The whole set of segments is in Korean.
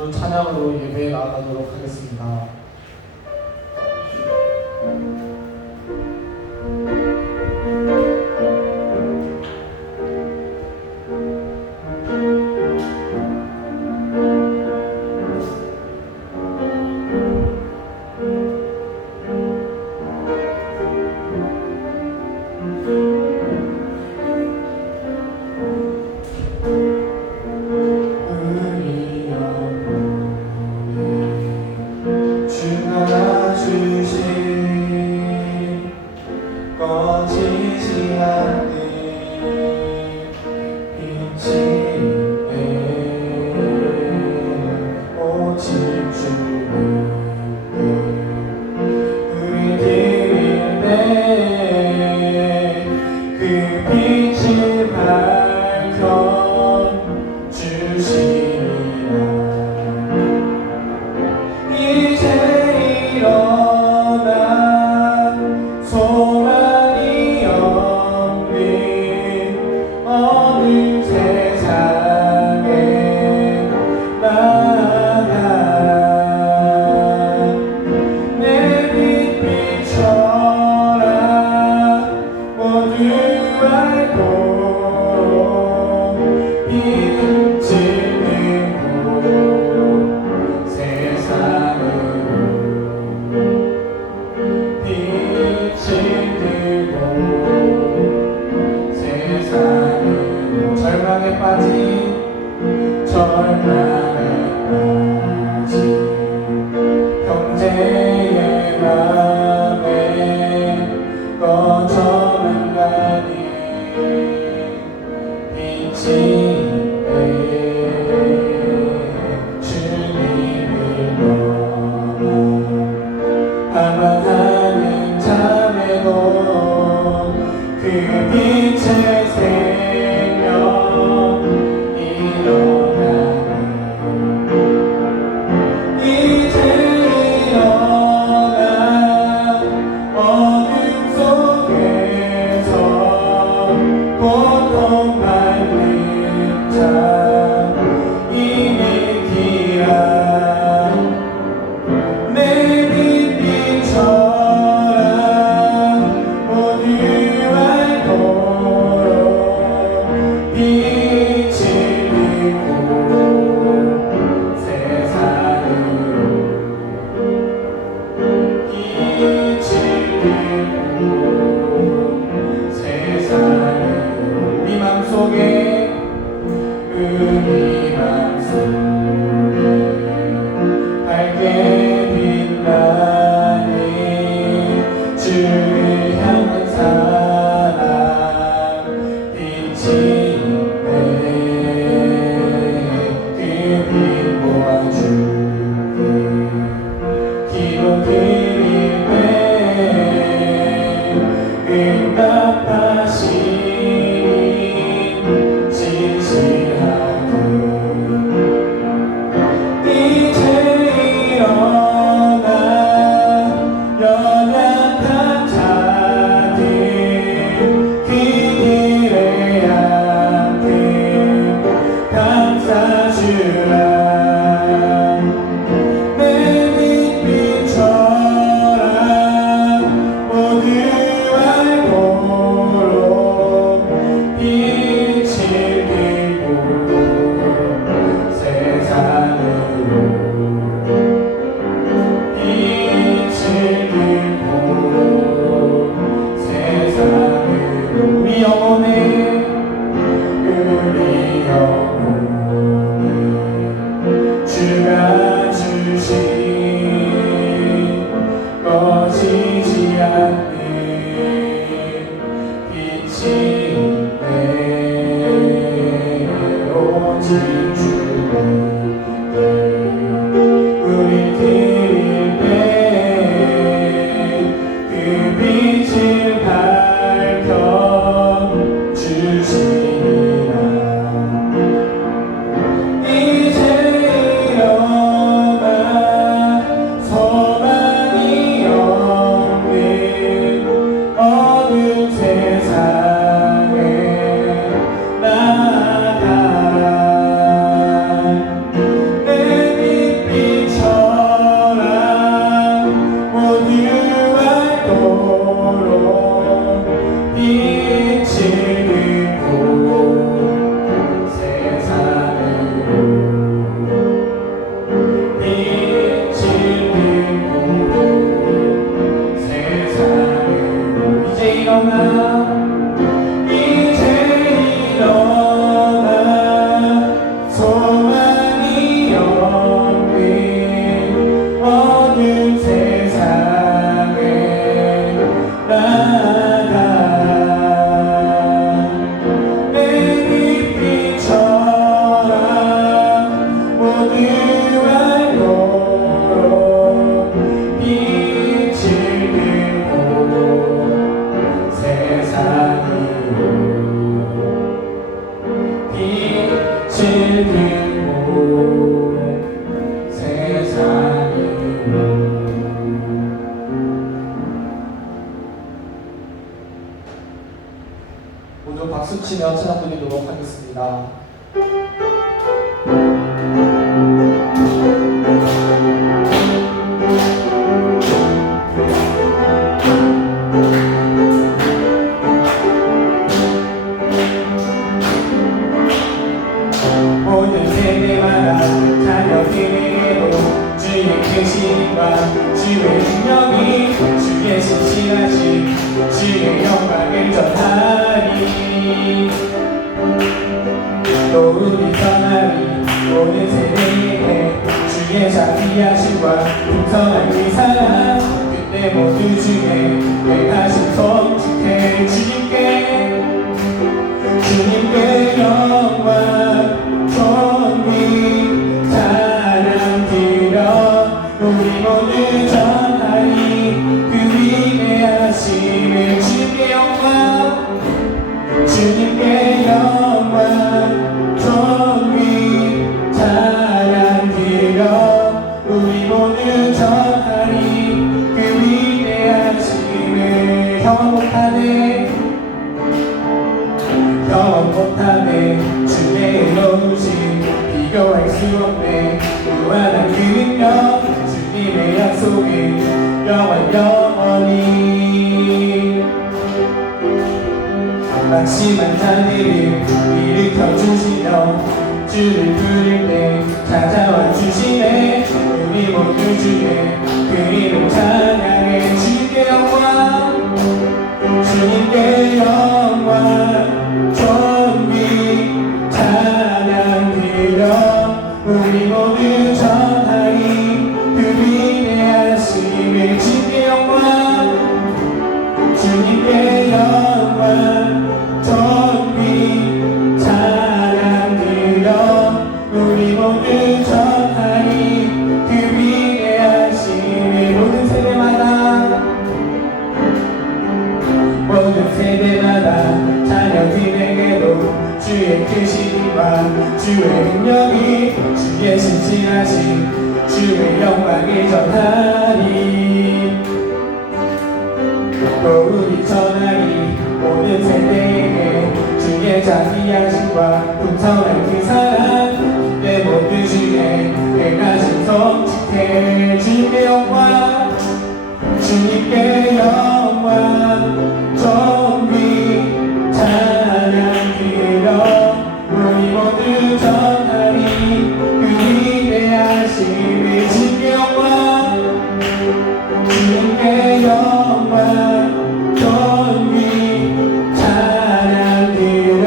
모두 찬양으로 예배에 나아가도록 하겠습니다. 모두 박수치며 찬양 드리도록 하겠습니다. 모든 세대마다 자녀들에게도 주의 계심과 주의 능력이 주의 신실하신 주의 영광을 전하리. 또 우리 전하리 모든 세대에게 주의 자비하심과 풍성한 그 사랑 그때 모두 주의 행하신 손짓해 주님께 영광 존귀 찬양 드려 우리 모두 전하리 그 위대하심을 주님께 영광 존귀 찬양 드려 우리 모두 전하리 그 위대하심을 경험 못하네 주의 의로우심 비교할 수 없네 무한한 그 능력 주님의 약속은 영원히 낙심한 자들을 일으켜 주시며 주를 부를 때 찾아와 주시네 우리 모두 주의 그 이름 찬양해 주님께 영광 존귀 찬양 드려 우리 모두 전하리 그 위대하심을 주님께 영광 존귀 찬양 드려 우리 모두 전하리 그 위대하심을 모든 세대마다 자녀들에게도 주의 크심과 주의 능력이 주의 신실하신 주의 영광을 전하리. 또 우리 전하리 모든 세대에게 주의 자비하심과 풍성한 그 사랑 내 모두 주의 행하신 손짓해 주님께 영광 존귀 찬양 드려 우리 모두 전하리 그 위대하심을 주님께 영광 존귀 찬양 드려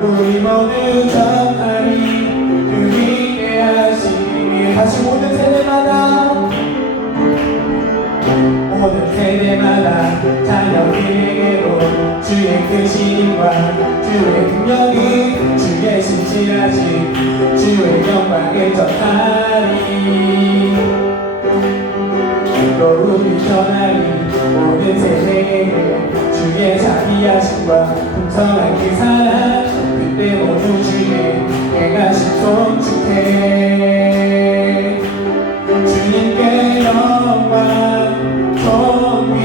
우리 모두 전하리 그 위대하심을 다시 모든 세대마다 자녀들에게로 주의 크심과 주의 능력이 주의 신실하신 주의 영광을 전하리. 또 우리 전하리 모든 세대에게 주의 자비하심과 풍성한 그 사랑 그때 모두 주의 행하신 손짓해 주님께 영광 존귀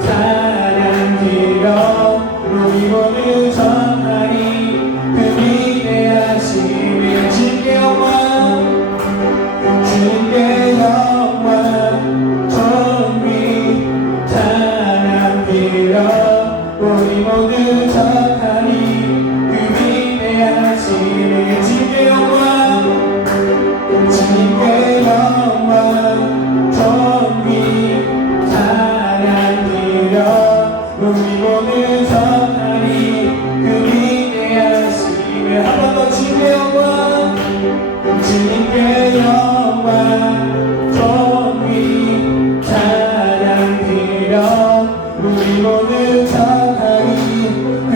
찬양 드려 우리 모두 전하리 그 위대하심을 주님께 영광 존귀 찬양 드려 우리 모두 전하리 그 위대하심을 주님께 영광 존귀 찬양 드려 우리 모두 전하리 그 위대하심을 한 번 더 주님께 영광 존귀 찬양 드려 우리 모두 전하리 그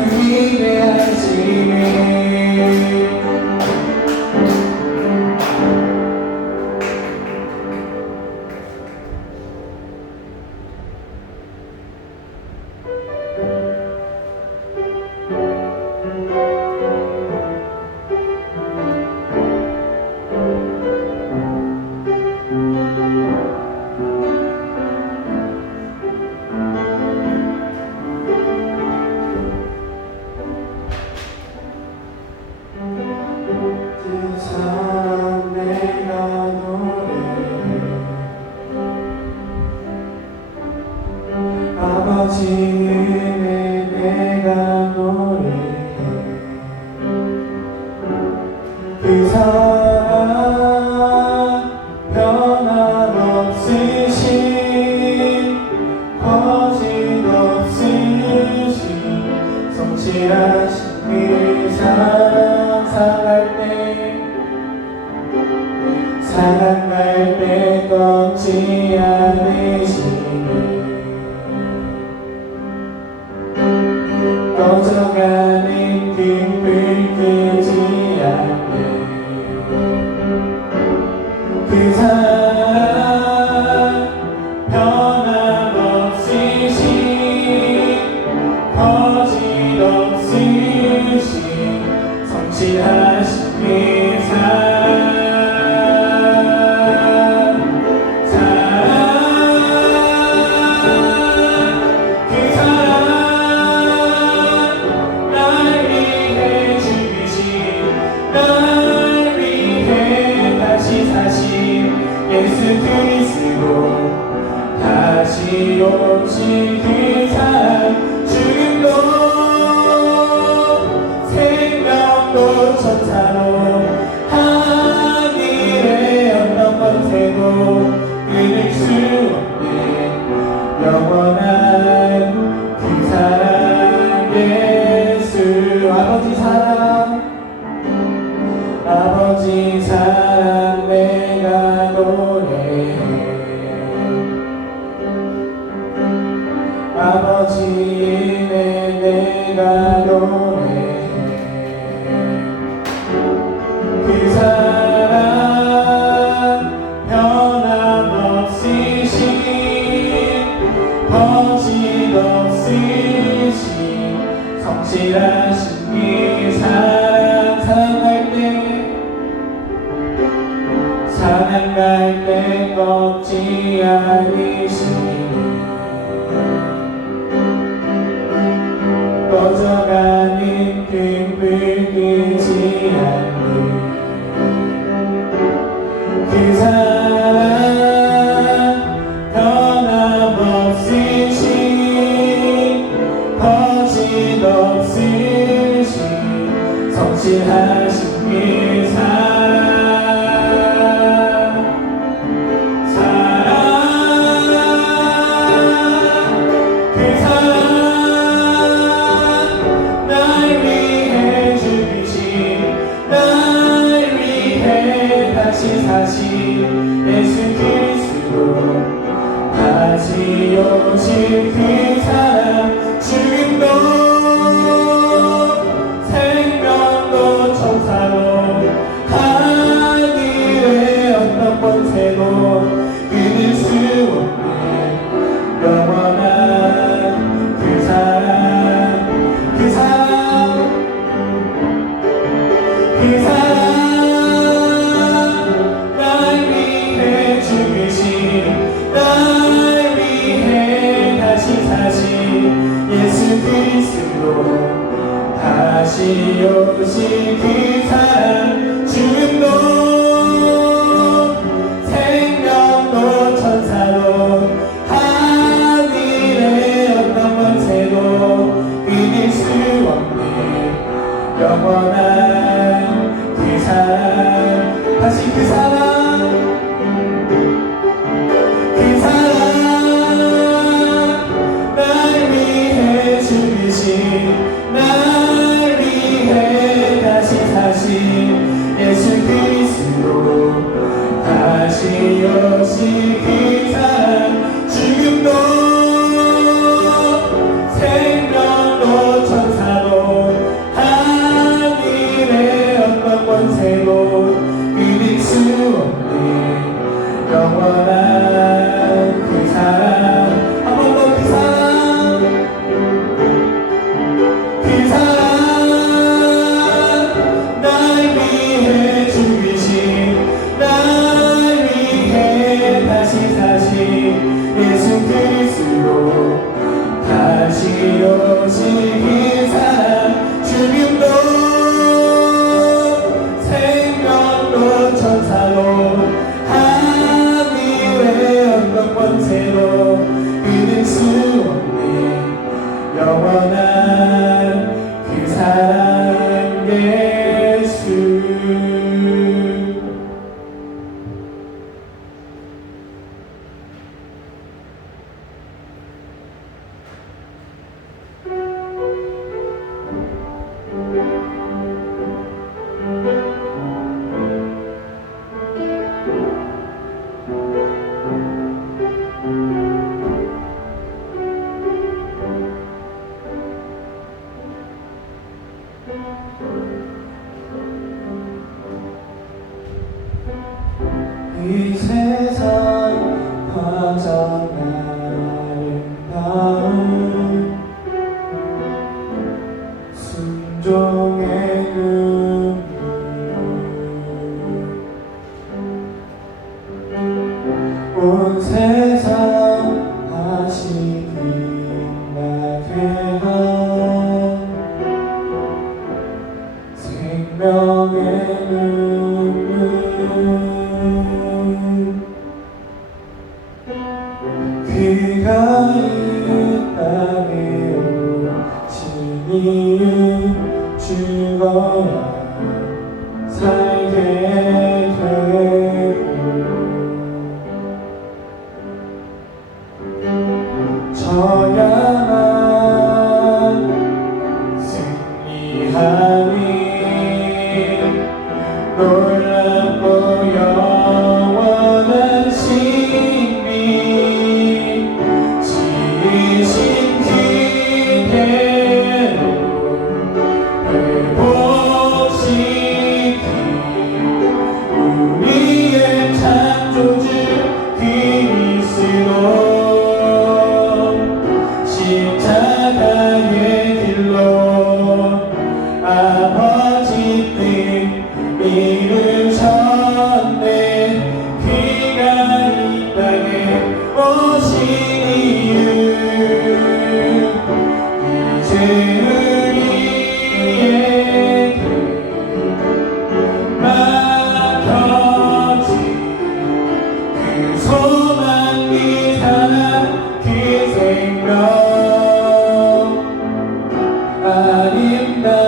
성실하신 그 사랑 상할 때 꺾지 않으시니 꺼져가는 빛불 끄지 않네 그 사랑 변함없으신 거짓없으신 성실하신 그 예수 그리스도 다시 오실 그 사랑 죽음도 생명도 천사로 하늘의 어떤 권세도 끊을 수 없는 영원한 그 사랑 예수 아버지 사랑 내가 노래해 아버지 은혜 내가 노래해 그 사랑 변함없으신 거짓없으신 성실하신 그 사랑할 때 꺾지 않으시니 꺼져가는 빛불 끄지 않는 그 사랑 변함없으신 거짓없으신 성실하신 그 예수 그리스도 다시 오실 그 사랑 죽음도 생명도 천사로 하늘의 어떤 권세도 끊을 수 없는 영원한 그 사랑 날 위해 다시 사신 예수 그리스도 다시 오실 그 사랑 죽음도 생명도 천사로 하늘의 어떤 권세도 끊을 수 없는 영원한 그 사랑 다시 그 사랑 날 위해 다시 사신 예수 그리스도 다시 오실 그 사랑 죽음도 생명도 천사도 하늘의 이 세상 가장 아름다운 순종의 눈물 온 세상 다시 빛나게 한 생명의 눈물 귀가 이 땅에 오신 이유 죽어야 살게 되고 저야만 승리하니 놀랍고 영원한 신비 지으신 기대로 회복시키 우리의 창조주 그리스도 십자가의 길로 아버지 뜻 이루셨네 그가 이 땅에 오신 이유 이제 우리에게 맡겨진 그 소망 그 사랑 그 생명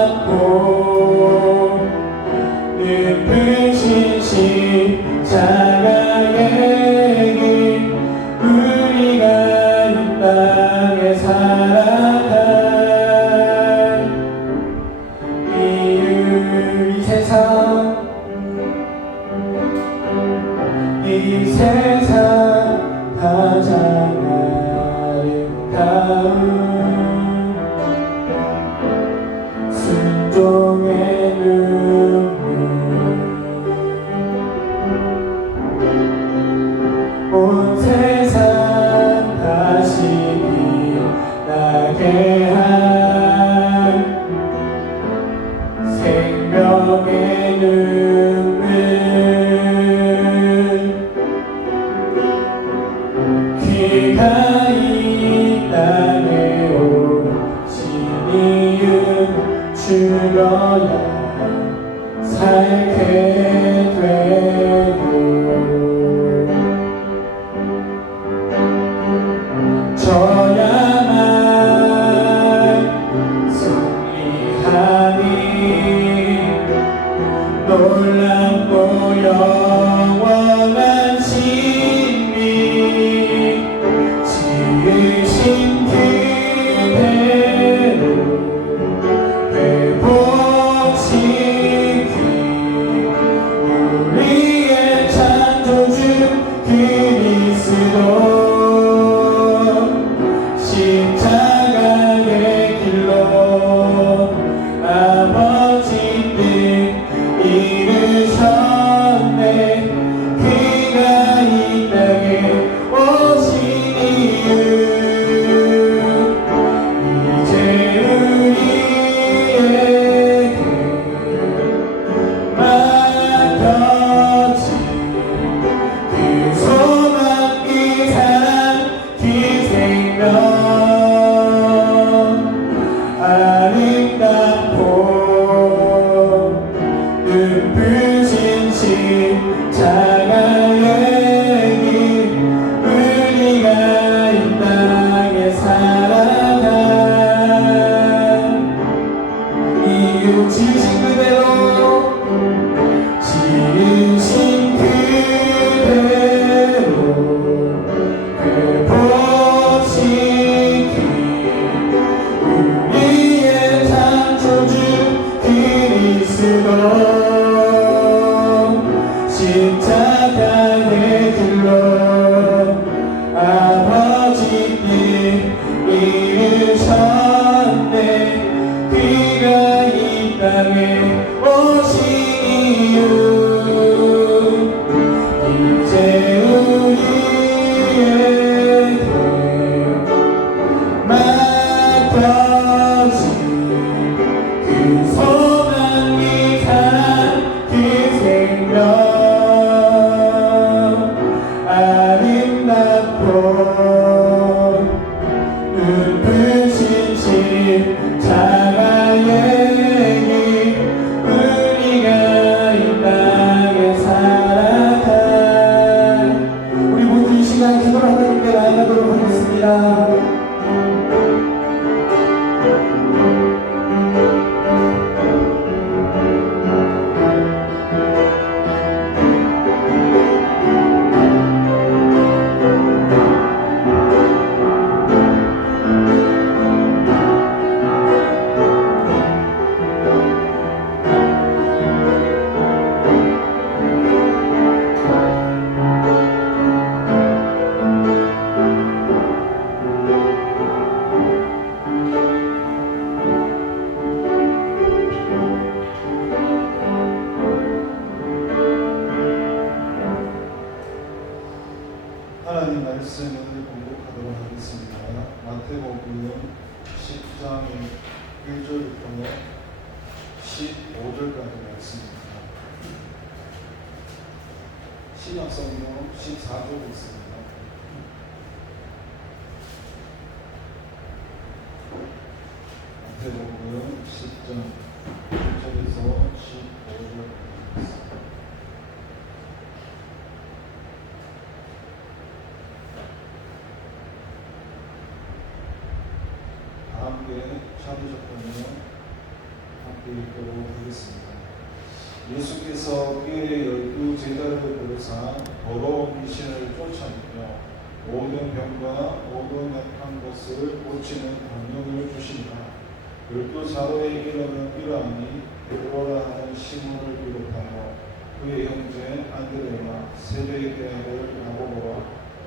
아름답고 예쁘신 십자가의 길 우리가 이 땅에 살아갈 이유 이 세상 가장 아름다운 순종의 눈물 온 세상 다시 빛나게 한 생명의 눈물 귀가 이 땅에 오신 이유 죽어야 살게 되고 저야만 승리하니 놀랍고 영원한 신비 지으신 그대로 회복시키 우리의 창조주 그리스도 십자가의 길로 아버지 뜻 이루셨네 그가 이 땅에 오신 이유 이제 우리에게 맡겨진 그 소망 그 사랑 그 생명 아름답고 예쁘신 십자가의 길 우리가 이 땅에 살아갈 이유 지으신 그대로 회복시키 우리의 창조주 땅에 오신 이유 이제 우리의 맡겨진 그 소망이 단 그 생명 아름답고 눈부신 십자가의 얘기 우리가 이 땅에 살아가 우리 모두 이 시간 기도를 하나님께 나아가도록 하겠습니다. 하나님 말씀을 공독하도록 하겠습니다. 마태복음 10장 1절부터 15절까지 말씀입니다. 신약성경 14절 있습니다. 마태복음 10장 1절에서 15절까지 있습니다. 함께 찾으셨다면 함께 읽도록 하겠습니다. 예수께서 그의 12제자를 부르사 더러운 귀신을 쫓아내며 모든 병과 모든 약한 것을 고치는 권능을 주시니라. 12자로의 이름은 이러하니 베드로라 하는 시몬을 비롯하여 그의 형제 안드레와 세베대의 아들 야고보와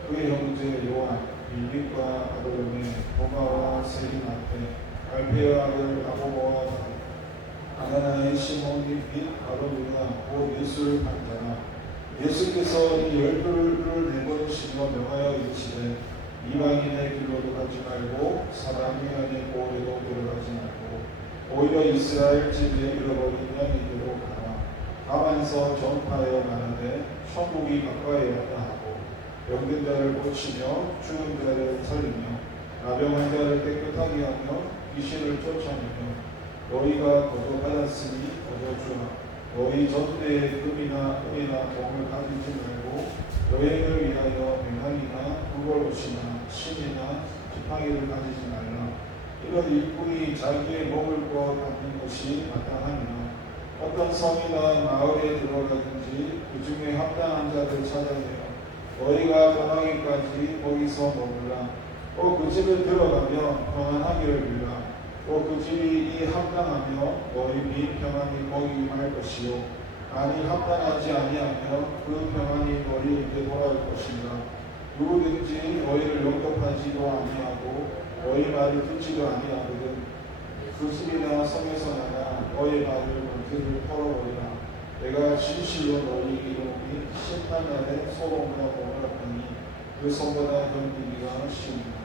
그의 형제 요한 빌립과 바르메 도마와 세리마테 알페의 아들 야고보와 가나나의 시몬이 및 바로미나 곧 예수를 판자나 예수께서 이 12를 내보내시며 명하여 이르시되 이방인의 길로도 가지 말고 사마리아의 고을에도 들어가지 말고 오히려 이스라엘 집에 잃어버린 양이대로 가라. 가만서 전파하여 말하되 천국이 가까이 왔다 하고 병든 자를 고치며 죽은 자를 살리며 나병한 자를 깨끗하게 하며 귀신을 쫓아내며 너희가 거저받았으니 거저주라. 너희 전대에 금이나 은이나 돈을 가지지 말고 여행을 위하여 명함이나 굴벌옷이나 침이나 지팡이를 가지지 말라. 이런 일꾼이 자기의 먹을 것 갖는 것이 마땅하니라. 어떤 성이나 마을에 들어가든지 그 중에 합당한 자를 찾아내어 너희가 떠나기까지 거기서 머물라. 또 그 집에 들어가며 평안하기를 빌라. 또 그 집이 이 합당하며 너희 및 평안이 거기 임할 것이요 만일 합당하지 아니하며 그 평안이 너희에게 돌아올 것이니라. 누구든지 너희를 영접하지도 아니하고 너희 말을 듣지도 아니하거든 그 집이나 성에서 나가 너희 말을 문제를 털어버리라. 내가 진실로 너희에게 이르노니 심판날에 소돔과 고모라더니 그 성보다 견디기가 쉬우니라.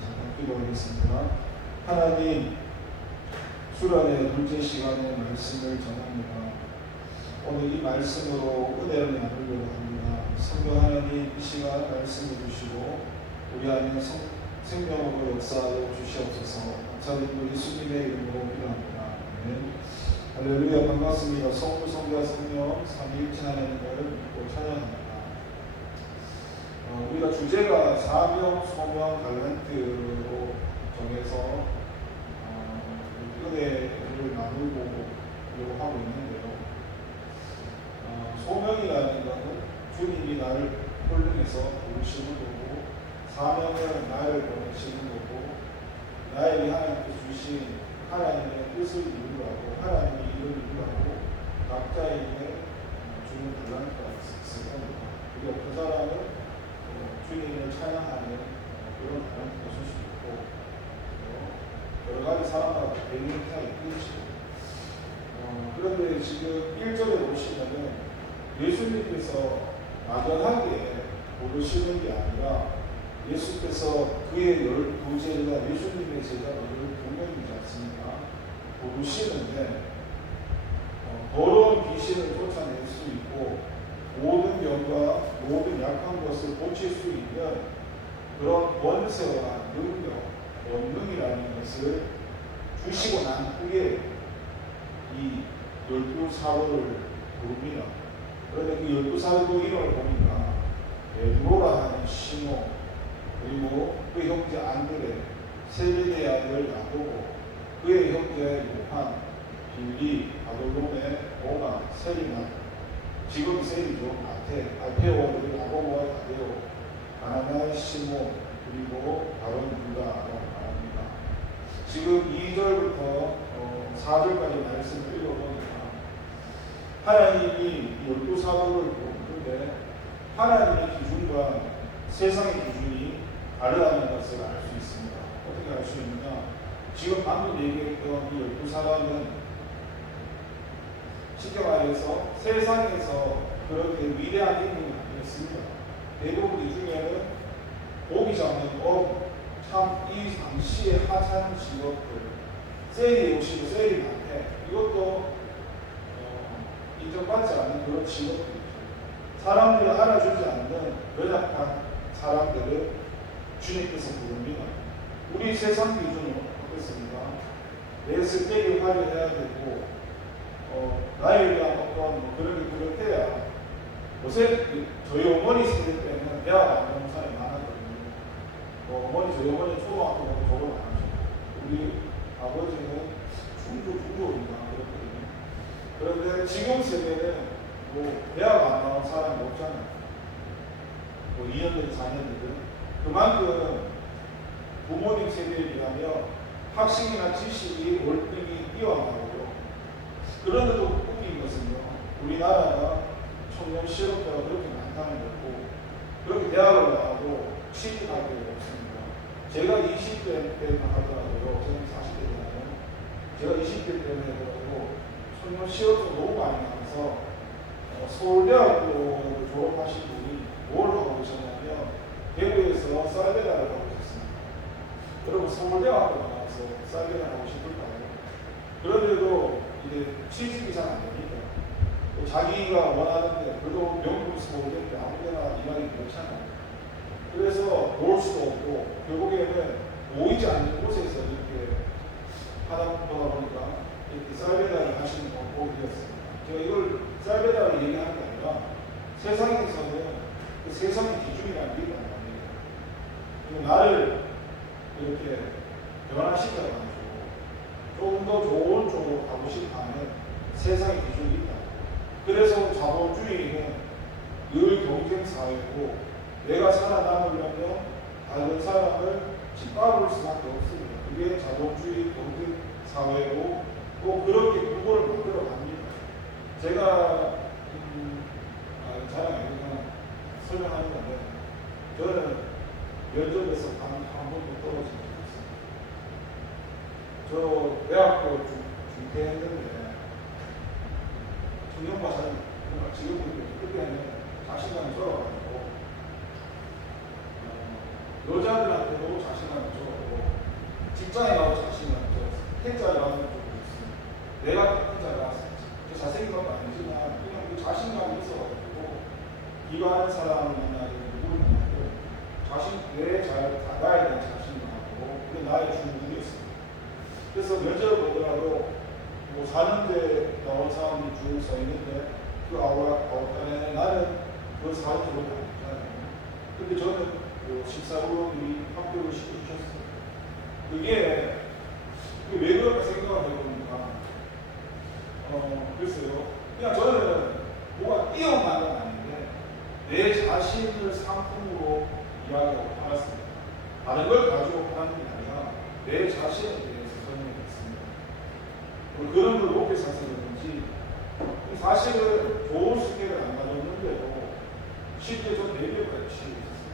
잠깐 기도하겠습니다. 하나님, 수련의 둘째 시간의 말씀을 전합니다. 오늘 이 말씀으로 은혜를 나누려고 합니다. 성도 하나님, 이 시간 말씀해 주시고 우리 안에 생명으로 역사하여 주시옵소서. 감사드리고 예수님의 이름으로 기도합니다. 아멘. 할렐루야. 반갑습니다. 성부, 성자, 성령 삼위일체 하나님을 믿고 찬양합니다. 우리가 주제가 사명, 소명, 달란트로 정해서 은혜를 나누고 하고 있는데요. 소명이라는 것은 주님이 나를 홀링해서 부르시는 거고, 사명은 나를 보내시는 거고, 나에게 하나님께 주신 하나님의 뜻을 이루라고, 하나님의 일을 이루라고 각자에게 주는 달란트가 있을 겁니다. 그리고 그 사람은 주님을 찬양하는 그런 달란트가 있을 수 있고, 여러 가지 사람마다 배경이 있듯이 그런데 지금 1절에 보시면은 예수님께서 막연하게 부르시는 게 아니라 예수께서 그의 12제자, 예수님의 제자가 12명이지 않습니까? 부르시는데 더러운 귀신을 쫓아낼 수 있고 모든 병과 모든 약한 것을 고칠 수 있는 그런 권세와 능력, 권능이라는 것을 주시고 난 후에 이 12사도를 부릅니다. 그런데 그 12사도 이름을 보니까 베드로라 하는 시몬, 그리고 그 형제 안드레, 세베대의 아들 야고보, 그의 형제 요한, 빌리, 바돌로메, 오나, 세리나, 지금 세리죠, 알페오, 그리고 야고보와 다데오, 가나나의 시몬, 그리고 바론 유다라고 말합니다. 지금 2절부터 4절까지 말씀을 읽어보니까 하나님이 12사도를 부르는데 하나님의 기준과 세상의 기준이 다르다는 것을 알 수 있습니다. 어떻게 알 수 있느냐? 지금 방금 얘기했던 이 12사람은 쉽게 말해서 세상에서 그렇게 위대한 인물이 아니었습니다. 대부분 이 중에는 고기 잡는 법, 참 이 당시의 하찮은 직업들, 세리 오시고 세리한테 이것도 인정받지 않는 그런 직업들이죠. 사람들이 알아주지 않는 연약한 사람들을 주님께서 부릅니다. 우리 세상 기준은 어떻습니까? 내 스펙이 화려해야 되고 나에 대한 어떤 그런 게 그렇대야 요새 저희 어머니 세대 때는 대학 안 가는 사람이 많았거든요. 저희 어머니 초등학교는 졸업 안 하셨고 우리 아버지는 중조인가 그렇거든요. 그런데 지금 세대는 대학 안 나온 사람이 없잖아요. 2년들, 4년들. 그만큼 부모님 세대에 비하면 학식이나 지식이 월등히 뛰어나고요. 그런데도 웃긴 것은요, 우리나라가 청년 실업자가 그렇게 많다는 거고, 그렇게 대학을 나와도 취직할 데가 없습니다. 제가 20대 때만 하더라도요, 저는 40대잖아요. 제가 20대 때만 하더라도 청년 실업자가 너무 많이 나와서 서울대학교 졸업하신 분이 뭘 하고 계셨냐면 대구에서 쌀배달을 하고 계셨습니다. 여러분 서울대학교 나와서 쌀배달 하고 싶을까요? 그런데도 이제 취직이 잘 안 됩니다. 자기가 원하는데 그래도 명품 서울대인데 아무데나 일하기 그렇잖아요. 그래서 올 수도 없고 결국에는 모이지 않는 곳에서 이렇게 하다 보니까 이렇게 쌀배달을 하시는 거 보게 되었습니다. 제가 이걸 쌀배달을 얘기하는 게 아니라 세상에서는 그 세상의 기준이라는 게 있단 말이에요. 나를 이렇게 변화시켜가지고 조금 더 좋은 쪽으로 가고 싶어 하는 세상의 기준이 있다. 그래서 자본주의는 늘 경쟁 사회고 내가 살아남으려면 다른 사람을 짓밟을 수밖에 없습니다. 그게 자본주의 경쟁 사회고 또 그렇게 구조를 만들어 갑니다. 제가 잘 알고 설명하는 건데 저는 면접에서 한 번도 떨어진 적이 없습니다. 저 대학교 중퇴했는데 중형과사는 지금 보니까 그때는 자신감이 쩔어가지고 여자들한테도 자신감이 쩔었고 직장에 가도 자신감이 쩔었어요. 택자를 하는 쪽도 있습니다. 내가 택자를 나왔어요. 자세히 그런 건 아니지만 그냥 그 자신감이 있어가지고 기도하는 사람을 만나고 누구를 만나고 나에 대한 자신감하고 그게 나의 중국이었습니다. 그래서 면접을 보더라도 4년째 나온 사람이 쭉 서 있는데 그 아웃단에 나는 그 4년 정도 안 됐잖아요. 근데 저는 식사로 합격을 시켜주셨어요. 그게 왜 그럴까 생각을 해보니까 글쎄요. 그냥 저는 뭐가 뛰어난 건 아닌데 내 자신을 상품으로 이야기하고 팔았습니다. 다른 걸 가지고 파는 게 아니라 내 자신에 대해서 설명했습니다. 그런 걸 높게 사서 그런지 사실은 좋은 스케일을 안 가졌는데도 실제 전 4개월까지 치고 있었어요.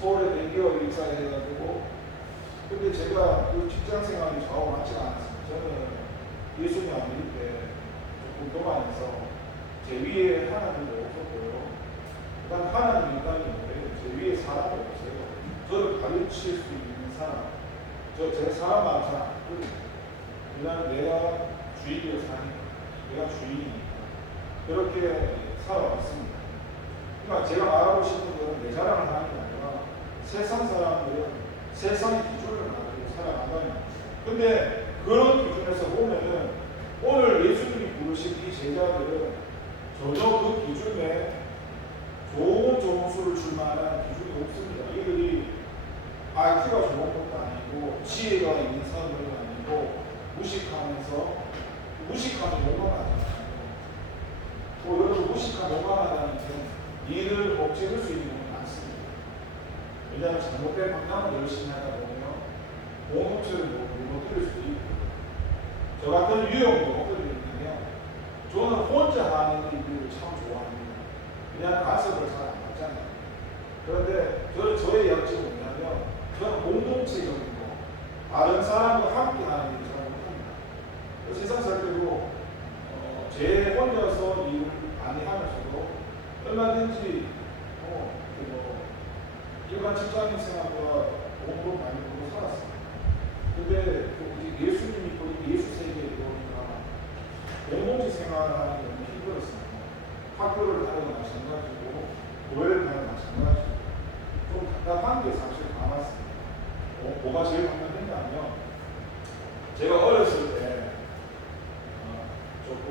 서울에 4개월 입사를 해가지고 근데 제가 그 직장 생활이 저하고 맞지가 않았습니다. 저는 예수님 안 믿을 때 교만해서 제 위에 하나님도 없었고요. 그다음 하나님 인간인데 제 위에 사람이 없어요. 저를 가르칠 수 있는 사람, 제 사람 마음 잘 안 보거든요. 그냥 내가 주인으로 사니까, 내가 주인이니까 그렇게 살아왔습니다. 그러니까 제가 말하고 싶은 것은 내 자랑을 하는 게 아니라 세상 사람들은 세상의 기준을 가지고 살아간다는 거예요. 근데 그런 기준에서 보면은 오늘 예수님이 부르신 이 제자들은 전혀 그 기준에 좋은 점수를 줄 만한 기준이 없습니다. 이들이 IQ가 좋은 것도 아니고 지혜가 있는 사람들은 아니고 무식하면 용감하잖아요. 또 여러분 무식하면 용감하다는 게 일을 억제할 수 있는 건 많습니다. 왜냐하면 잘못된 방향을 열심히 하다 보면 공동체를 무너뜨릴 수도 있고 저 같은 유형도 어떤 일이냐면 저는 혼자 하는 일을 참 좋아합니다. 그냥 간섭을 잘 안 받잖아요. 그런데 저는 저의 약점은 뭐냐면 저는 공동체적인 거 다른 사람과 함께 하는 일을 잘 못합니다. 세상 살 때도 제 혼자서 일을 많이 하면서도 얼마든지 일반 직장인 생활과 공부를 많이 보고 살았어요. 근데 예수님이 예수 세계에 들어오니까 공동체 생활하는 게 너무 힘들었어요. 학교를 다니는 건 마찬가지고 교회를 다니는 건 마찬가지고 좀 답답한 게 사실 많았습니다. 뭐가 제일 답답했냐면 제가 어렸을 때 조금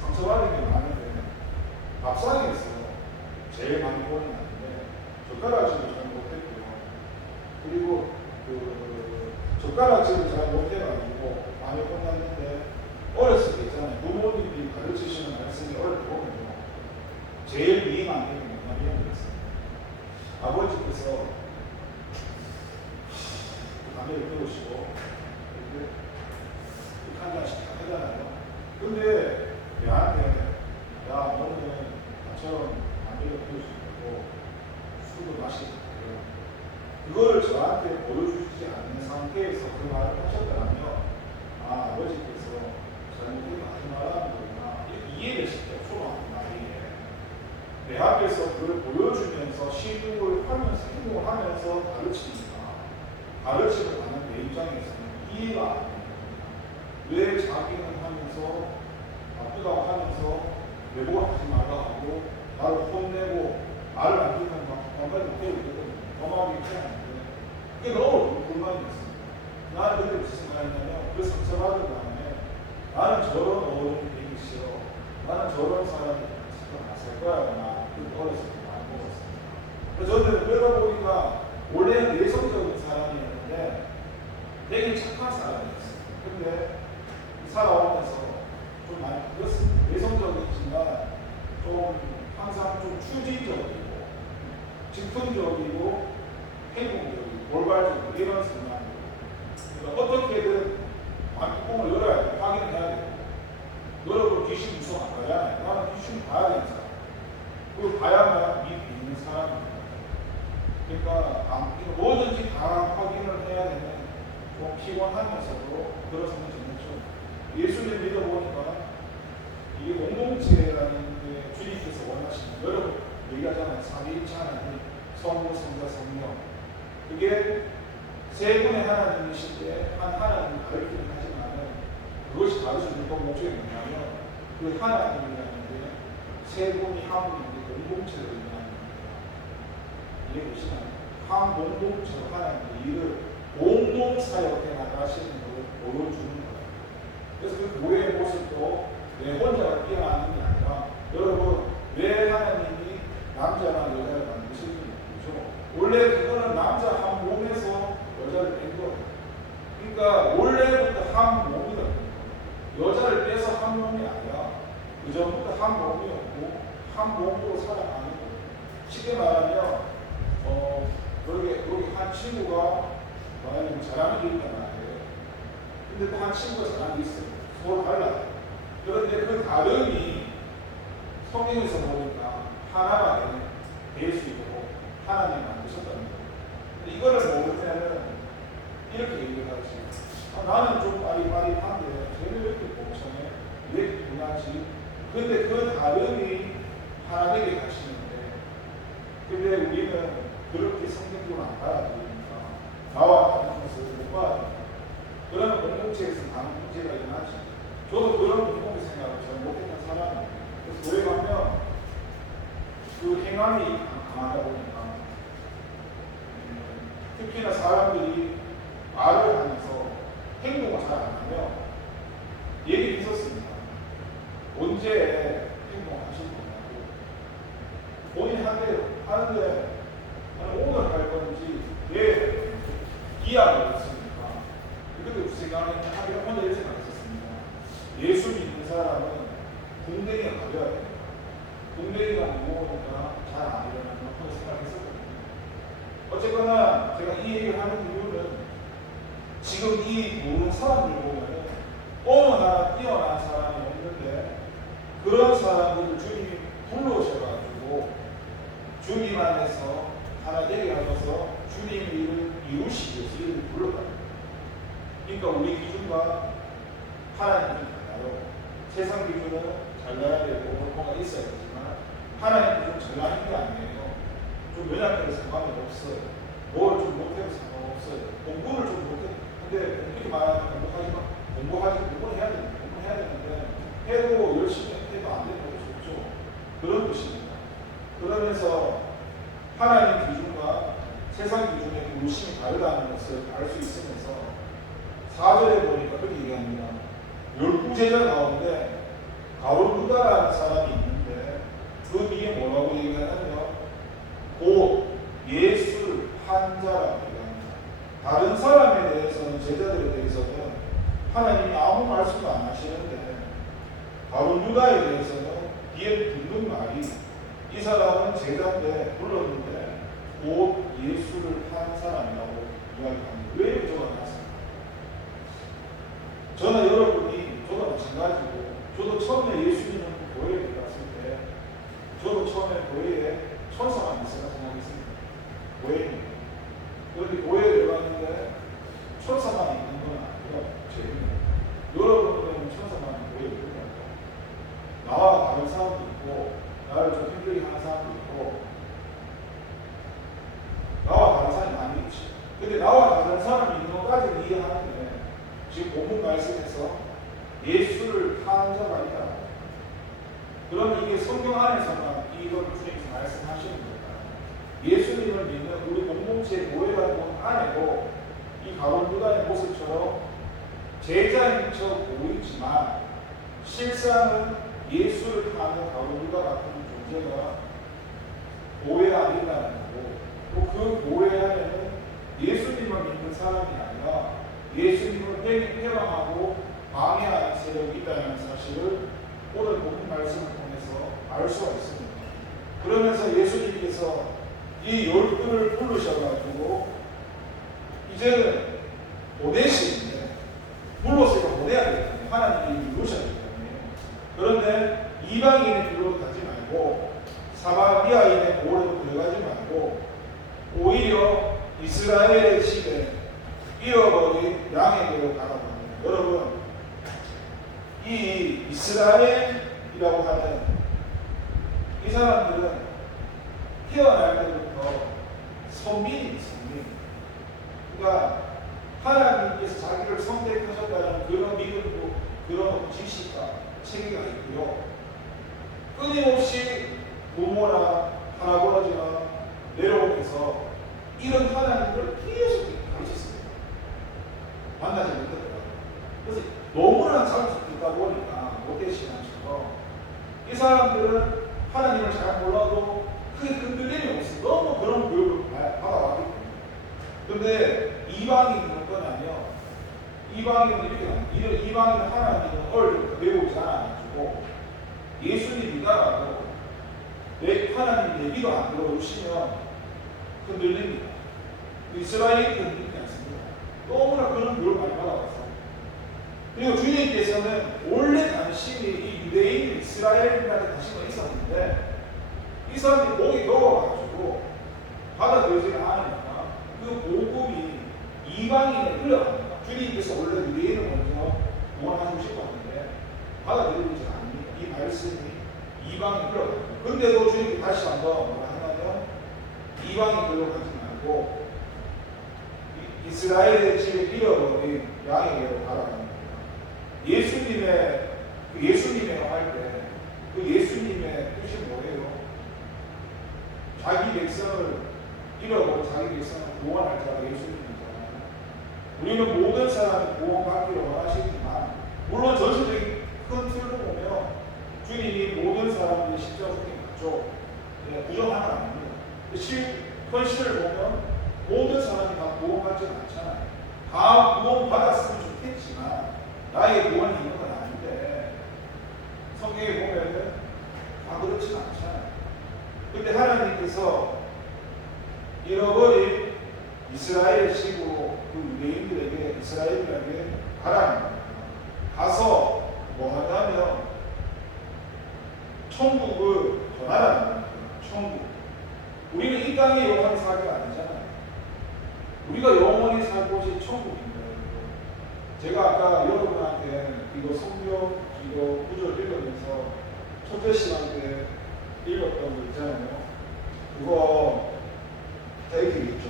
상처받은 게 많은데 밥상에서 제일 많이 보는 날인데 젓가락질을 잘 못했고요. 그리고 젓가락질을 잘 못해가지고 많이 혼났는데 어렸을 때 있잖아요. 부모님이 가르치시는 말씀이 어릴 때 보면요. 제일 미임 안 되는 뭐냐면 이랬어요. 아버지께서 담배를 피우시고 이렇게 한 잔씩 다 하잖아요. 근데 얘한테 야 너는 나처럼 담배를 피울 수 있고 술도 마시고 그거를 저한테 보여주지 않는 상태에서 그 말을 하셨다면 아버지께서 잘못된 거 하지 말라는 거구나 이해를 시켜요. 초등학교 나이에 내 앞에서 그걸 보여주면서 시도를 하면서 행동을 하면서 가르치니까 가르침을 받는 내 입장에서는 이해가 안 돼요. 왜 자기는 하면서 나쁘다고 하면서 외국을 하지 말라 하고 나를 혼내고 나를 안 듣는 방법이 못되고 있거든요. 엄하게 표현하는데 그게 너무 불만이었어요. 나는 그때 무슨 생각했냐면 그 상처받은 다음에 나는 저런 어른이 되기 싫어. 나는 저런 사람이 살 거야. 나 그 어렸을 때 많이 먹었습니다. 그래서 저는 그러다 보니까 원래는 내성적인 사람이었는데 되게 착한 사람이었어요. 근데 살아오면서 좀 많이 그렇습니다. 내성적이지만 좀 항상 좀 추진적이고 즉흥적이고 행동적이고 돌발적이고 이런 성향이에요. 그러니까 어떻게든 뚜껑을 열어야 돼. 확인을 해야 되고 여러분 귀신 무서워 안 봐야 나는 귀신 봐야 되는 사람. 그걸 봐야만 믿는 사람입니다. 그러니까 뭐든지 다 확인을 해야 되는 좀 피곤하면서도 그런 성향이 있죠. 예수님 믿어보니까 이게 공동체라는 게 주님께서 원하시는 여러분 얘기하잖아요. 삼위일체 하나님, 성부, 성자, 성령. 그게 세 분의 하나님이실 때 한 하나님을 가르치긴 하지만은 그것이 가르치는 목적이 뭐냐면 그 하나님이라는 게 세 분이 한 분인데 공동체를 의미하는 겁니다. 이해되시나요? 한 공동체로 하나님의 일을 공동사역해 나가시는 것을 보여주는 거예요. 그래서 그 교회의 모습도 내 혼자가 뛰어나는 게 아니라 여러분 왜 하나님이 남자나 여자를 만드셨는지 원래 그거는 남자 한 몸에서 여자를 뺀 거예요. 그러니까 원래부터 한 몸이거든요. 여자를 빼서 한 몸이 아니라 그 전부터 한 몸이었고 한 몸으로 살아가는 거예요. 쉽게 말하면 여기 한 친구가 만약에 잘하는 게 있단 말이에요. 근데 또 한 친구가 잘하는 게 있어요. 서로 달라요. 그런데 그 다름이 성경에서 보니까 하나가 될 수 있도록 하나님이 만드셨다는 거예요. 근데 이거를 모르면은 이렇게 얘기하지. 나는 좀 빠릿빠릿한데 쟤는 왜 이렇게 꼼청해? 왜 이렇게 분하지? 근데 그 다름이 하나님에게 가시는데, 근데 우리는 그렇게 성경적으로 안 받아들이니까 나와 다른 것을 못 받아들여요. 그러면 공동체에서 다른 문제가 일어나지. 저도 그런 공동체 생각을 잘 못했던 사람이에요. 그래서 교회 가면 그 행함이 강하다 보니까 특히나 사람들이 말을 하면서 행동을 잘 안 하면 얘기 있었습니다. 언제 행동하실 거냐고. 본인 하는데 오늘 할 건지 왜 기약을 했습니까? 그때 생각하면 하기가 혼자 이렇게 생각했었습니다. 예수 믿는 사람은 궁뎅이가 가벼워야 됩니다. 궁뎅이가 무거우니까 잘 안 일어나는 그런 생각했었거든요. 어쨌거나 제가 이 얘기를 하는 이유는 지금 이 모든 사람들 보면 어느 하나 뛰어난 사람이 없는데 그런 사람들을 주님이 불러오셔가지고 주님 안에서 하나 되게 하셔서 주님의 일을 이루시기 위해서 이를 불러가요. 그러니까 우리 기준과 하나님 기준이 달라요. 세상 기준은 잘나야 되고 뭔가 있어야 되지만 하나님 기준은 잘나는 게 아니에요. 좀 연약해도 상관이 없어요. 뭘 좀 못해도 상관없어요. 공부를 좀 못해. 근데 이렇게 말하면 공부는 해야 되는데 해도 열심히 해도 안 되는 것도 좋죠. 그런 것입니다. 그러면서 하나님 기준과 세상 기준의 물심이 다르다는 것을 알 수 있으면서 4절에 보니까 그렇게 얘기합니다. 12제자 가운데 가룟유다라는 사람이 있는데 그 뒤에 뭐라고 얘기하냐면 곧 예수를 판 자라고 얘기합니다. 다른 사람에 대해서는 제자들에 대해서는 하나님이 아무 말씀도 안 하시는데 가룟유다에 대해서는 뒤에 듣는 말이 이 사람은 제자인데 불렀는데 곧 예수를 판 사람이라고 이야기합니다. 왜 이렇게 적어놨습니까? 저는 여러분이 저도 마찬가지고 저도 처음에 예수님을 교회에 갔을 때 저도 처음에 교회에 천사만 있으라 생각했습니다. 교회에 그런데 교회에 들어갔는데 천사만 있는 건 아니라 죄입니다. 여러분들은 천사만 교회에 들어가고 나와 다른 사람도 있고 나를 좀 힘들게 하는 사람도 있고 나와 다른 사람이 많이 있지. 근데 나와 다른 사람이 있는 것까지는 이해하는데 지금 본문 말씀에서 예수를 파는 자가 있다. 그러면 이게 성경 안에서만 이걸 주님께서 말씀하시는 걸까요? 예수님을 믿는 우리 공동체의 모여라는 곳 안에도 이 가룟유다의 모습처럼 제자인 척 보이지만 실상은 예수를 파는 가룟유다 같은 존재가 교회 안에 있다는 거고 또 그 교회 안에는 예수님을 믿는 사람이 아니라 예수님을 회방하고 방해하는 세력이 있다는 사실을 오늘 본문 말씀을 통해서 알 수가 있습니다. 그러면서 예수님께서 이 12를 부르셔가지고 이제는 보내시는데 불렀으니까 보내야 되거든요. 하나님이 부르셔야 되거든요. 그런데 이방인의 길로 가지 말고 사마리아인의 도로로 들어가지 말고 오히려 이스라엘의 집에 잃어버린 양에게로 가라고 합니다. 여러분, 이 이스라엘이라고 하는 이 사람들은 태어날 때부터 선민입니다. 선민. 그러니까 하나님께서 자기를 선택하셨다는 그런 믿음도 그런 지식과 체계가 있고요. 끊임없이 부모나 할아버지나 내려오면서 이런 하나님을 계속 가르쳤습니다. 만나지 못했더라고요. 그래서 너무나 잘 듣다 보니까 모태신앙처럼 이 사람들은 하나님을 잘 몰라도 크게 흔들림이 없어. 너무 그런 교육을 받아왔기 때문에. 그런데 이방인은 뭐냐면 이방인은 이렇게 합니다. 이방인은 하나님은 어릴 때 배우지 않아가지고 예수님 믿다가도 내 하나님 얘기도 안 들어오시면 흔들립니다. 이스라엘이 흔들리지 않습니다. 너무나 그런 교육을 많이 받아왔어요. 그리고 주님께서는 원래 관심이 이 유대인 이스라엘인한테 관심이 있었는데 이 사람들이 목이 더워가지고 받아들여지지 않으니까 그 복음이 이방인에 흘러갑니다. 주님께서 원래 유대인을 먼저 구원하고 싶었는데 받아들이지 않습니다. 이 말씀이 이방이 흘러가요. 근데도 주님이 다시 한번 뭐라 하냐면 이방이 흘러가지 말고 이스라엘의 집에 잃어버린 양에게로 가라는 겁니다. 예수님의 할 때 그 예수님의 뜻이 뭐예요? 자기 백성을 잃어버린 자기 백성을 구원할 자가 예수님이잖아요. 우리는 모든 사람이 구원받기를 원하시지만 물론 전체적인 큰 틀로 보면 주님이 모든 사람들이 십자가 죽게 맞죠. 부정하는 아닙니다. 현실을 보면 모든 사람이 다 구원받지는 않잖아요. 다 구원받았으면 좋겠지만 나의 구원이 있는 건 아닌데 성경에 보면은 다 그렇진 않잖아요. 근데 하나님께서 잃어버린 이스라엘 식으로 그 유대인들에게 이스라엘들에게 가라는 겁니다. 가서 뭐 하냐면 천국을 전하라는 겁니다. 천국. 우리는 이 땅에 영원히 살기가 아니잖아요. 우리가 영원히 살 곳이 천국입니다. 제가 아까 여러분한테 이거 성경 이거 구절 읽으면서 첫째 시간 때 읽었던 거 있잖아요. 그거 다 이렇게 읽죠.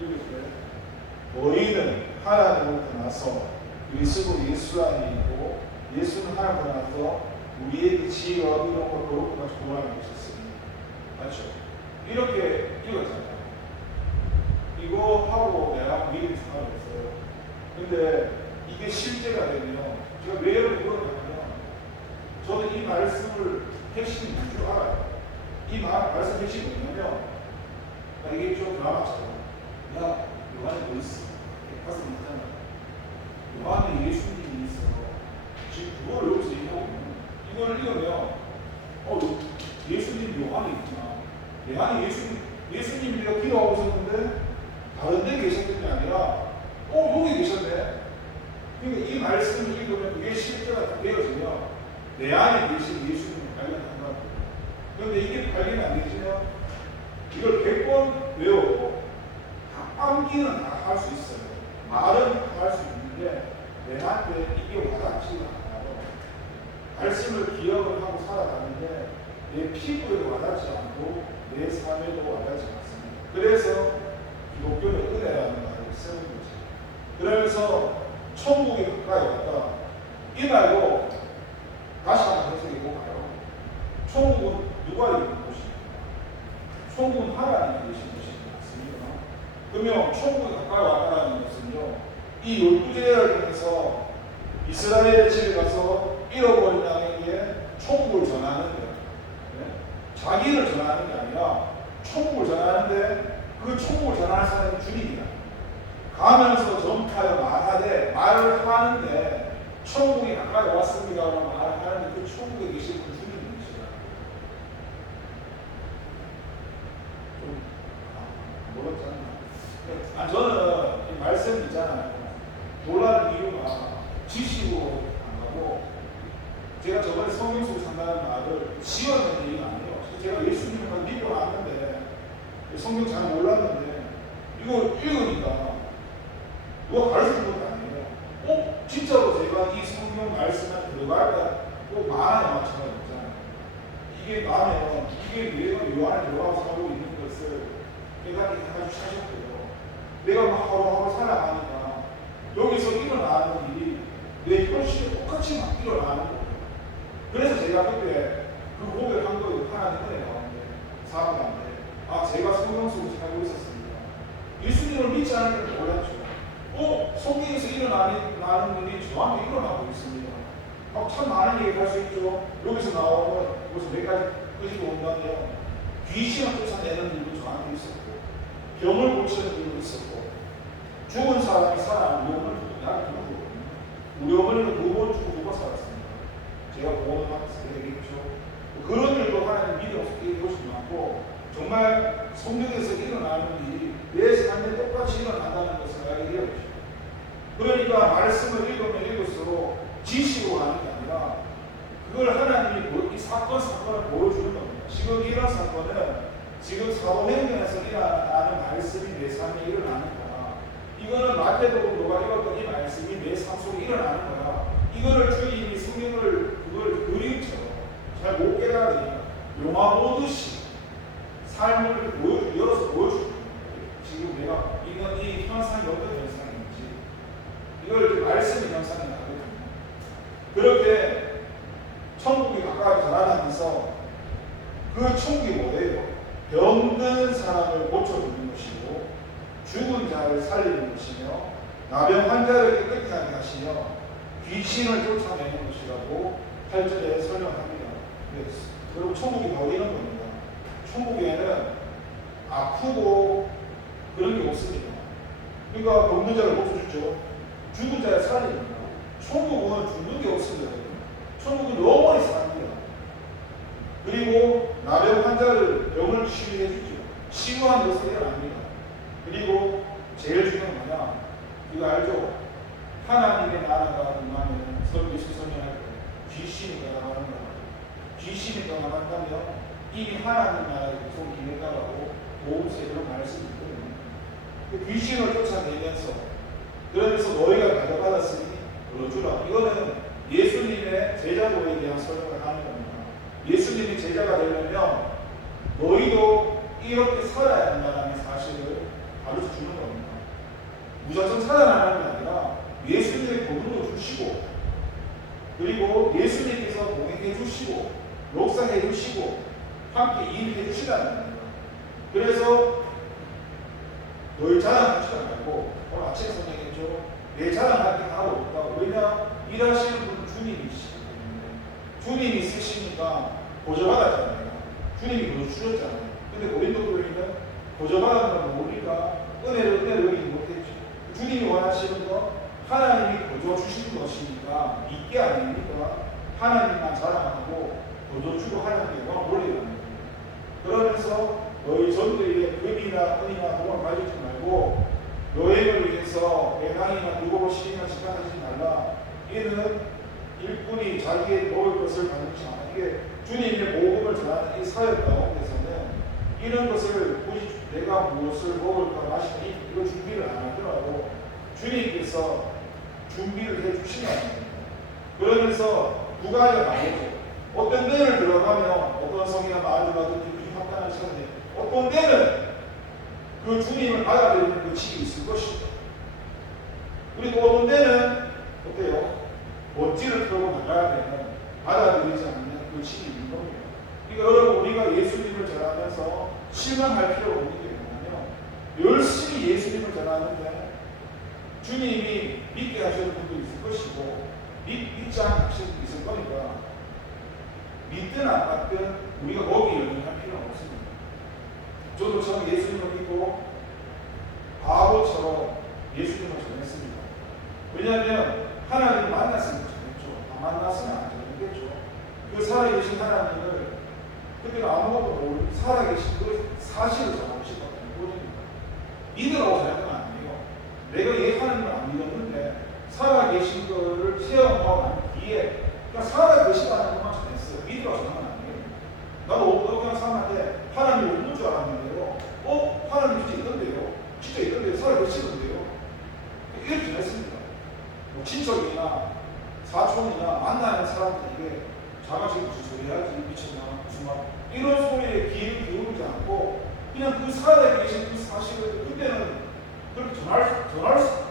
읽을 때 너희는 하나님으로부터 나서 그리스도 예수 안에 있고 예수는 하나님으로부터 나서 우리에게 지혜와 이런 걸 거룩하게 구원하고 있었습니다. 맞죠? 이렇게 읽었잖아요. 이거 하고 내가 미리 생각했어요. 근데 이게 실제가 되면 제가 왜 여러분 그러냐면 저는 이 말씀을 핵심이 뭔지 알아요. 이 말씀 핵심이 뭐냐면 이게 좀 드라마처럼 야 요한에 뭐 있어? 가서 있잖아. 요한에 예수님이 있어. 지금 그걸 여기서 얘기하고 있는 이걸 읽으면 예수님 요한에 있구나. 요한이 예수님이 내가 기도하고 있었는데 다른 데 계셨던 게 아니라 여기 계셨네. 그러니까 이 말씀을 읽으면 그게 실제가 다 되어지면 내 안에 계신 예수님을 발견한다고. 그런데 이게 발견이 안 되지만 이걸 100번 외우고 다 암기는 다 할 수 있어요. 말은 다 할 수 있는데 내한테 이게 와닿지가 않아요. 말씀을 기억을 하고 살아가는데 내 피부에도 와닿지 않고 내 삶에도 와닿지 않습니다. 그래서 기독교는 은혜라는 말을 쓰는 거죠. 그러면서 천국이 가까이 왔다. 이 말로 다시 한번 해석해 볼까요? 천국은 누가 있는 곳입니까? 천국은 하나님이 계신 곳이 맞습니다. 그러면 천국이 가까이 왔다는 것은요, 이 12제를 통해서 이스라엘의 집에 가서 잃어버린 양에게 천국을 전하는 거예요. 자기를 전하는 게 아니라 천국을 전하는데 그 천국을 전하는 사람이 주님이야. 가면서 전파하여 말하되 말을 하는데 천국이 가까이 왔습니다. 라고 말을 하는데 그 천국에 계신 분 주님이시다. 좀 모르잖아요. 저는 이 말씀 있잖아요. 놀라는 이유가 지식으로 안 가고 제가 저번에 성경 속에 산다는 말을 지어낸 얘기가 아니에요. 제가 예수님을 믿고 왔는데 성경 잘 몰랐는데 이거 읽으니까 누가 가르쳐준 것도 아니에요. 진짜로 제가 이 성경 말씀에 들어갈까 꼭 만화 영화처럼 있잖아요. 이게 나면 이게 내가 요한에 들어가서 살고 있는 것을 내가 이렇게 아주 찾았고요. 내가 막 하루하루 살아가니까 여기서 일어나는 일이 내 현실에 똑같이 막 일어나는 거예요. 그래서 제가 그때 그 고백한 거예요. 하나님 은혜 가운데 사람한테 제가 성경 속에 살고 있었습니다. 예수님을 믿지 않을 때 몰랐죠. 성경에서 일어나는 일이 저한테 일어나고 있습니다. 참 많은 얘기를 할 수 있죠. 여기서 나오면 여기서 몇 가지 끄집어 온다면 귀신을 쫓아내는 일도 저한테 있었고 병을 고치는 일도 있었고 죽은 사람이 살아난 우리 어머니도 나를 죽었거든요. 우리 어머니는 2번 죽고 2번 살았습니다. 제가 보험을 받아서 얘기했죠. 그런 일도 하나님 믿음으로 얘기해보시지 않고 정말 성경에서 일어나는 일이 내 삶에 똑같이 일어난다는 것을 알게 되었죠. 그러니까 말씀을 읽으면 읽을수록 지식으로 하는 게 아니라 그걸 하나님이 이 사건을 보여주는 겁니다. 지금 이런 사건은 지금 사도행전에서 일어나는 말씀이 내 삶에 일어나는 거야. 이거는 마태복음으로가 읽었던 이 말씀이 내 삶 속에 일어나는 거야. 이거를 주님이 성경을 그걸 그림처럼 그렇게 천국이 가까이 전환하면서 그 천국이 뭐예요? 병든 사람을 고쳐주는 것이고 죽은 자를 살리는 것이며 나병 환자를 깨끗게 하게 하시며 귀신을 쫓아내는 것이라고 8절에 설명합니다. 여러분 천국이 바로 이런 겁니다. 천국에는 아프고 그런 게 없습니다. 그러니까 병든 자를 고쳐주죠. 죽은 자를 살립니다. 천국은 죽는 게 없습니다. 천국은 영원히 삽니다. 그리고 나병 환자를 병을 치유해 주죠. 치유한 것은 일어납니다. 그리고 제일 중요한 건 뭐냐? 이거 알죠? 하나님의 나라가 임하면 예수 설명할 때 귀신이 떠나가는 거야. 귀신이 떠나간다면 이미 하나님 나라에 계속 기획하라고 모험서에 그런 말씀이 있거든요. 그 귀신을 쫓아내면서 그러면서 너희가 가져받았으니 얻어주라. 이거는 예수님의 제자도에 대한 설명을 하는 겁니다. 예수님이 제자가 되려면 너희도 이렇게 살아야 한다는 사실을 가르쳐 주는 겁니다. 무작정 살아나는 게 아니라 예수님의 도움도 주시고 그리고 예수님께서 동행해 주시고 역사해 주시고 함께 일해 주시다는 겁니다. 그래서 너희 자랑하지 말고 오늘 아침에 선생님했죠. 내 자랑할 때 하고 있다고. 왜냐? 일하시는 분은 주님이시기 때문에 주님이 쓰시니까 보조받았잖아요. 주님이 보조 주셨잖아요. 근데 고린도 교회는 보조받은 건 모르니까 은혜를 여기지 못했죠. 주님이 원하시는 거 하나님이 보조 주신 것이니까 믿게 아닙니까? 하나님만 자랑하고 보조 주고 하나님께 영광 올리라는 거예요. 그러면서 너희 전도에 금이나 은이나 돈을 가지지 말고 여행을 위해서 배낭이나 무거운 시이나 직관하지 말라. 이는 일꾼이 자기의 먹을 것을 가지지 않아. 이게 주님의 복음을 전하는 이 사역 가운데서는 이런 것을 굳이 내가 무엇을 먹을까 마실까 이거 준비를 안 하더라도 주님께서 준비를 해 주시는 겁니다. 그러면서 두 가지가 나오죠. 어떤 데를 들어가면 어떤 성이나 마을을 가든지 그 합당한 시간에 어떤 데는 그 주님을 받아들이는 그 집이 있을 것이고 그리고 어떤 데는 어때요? 멋지를 풀고 나가야 되는 받아들이지 않는 그 집이 있는 겁니다. 그러니까 여러분 우리가 예수님을 전하면서 실망할 필요가 없는 게 뭐냐면 열심히 예수님을 전하는데 주님이 믿게 하시는 분도 있을 것이고 믿지 않는 분도 있을 거니까 믿든 안 받든 우리가 거기에 연연할 필요는 없습니다. 저도 처음 예수님을 믿고 바보처럼 예수님을 전했습니다. 왜냐하면 하나님을 만났으면 전했죠. 안 만났으면 안 전했겠죠. 그 살아계신 하나님을 그때는 아무것도 모르고 살아계신 그 사실을 전하고 싶었던 뿐입니다. 믿으라고 전했던 건 아니에요. 내가 이 하나님을 안 믿었는데 살아계신 거를 체험하고 난 뒤에 그냥 살아계시다는 것만 전했어요. 믿으라고 전한 건 아니에요. 나도 그냥 사람한테 하나님이 없는 줄 알았는데요. 하나님 진짜 있던데요. 진짜 있던데요. 살아계시던데요. 이렇게 전했습니다. 뭐 친척이나 사촌이나 만나는 사람들에게 자가 지금 무슨 소리 하지 미쳤나 무슨 말 이런 소리에 귀를 기울이지 않고 그냥 그 살아계신 그 사실을 그때는 그렇게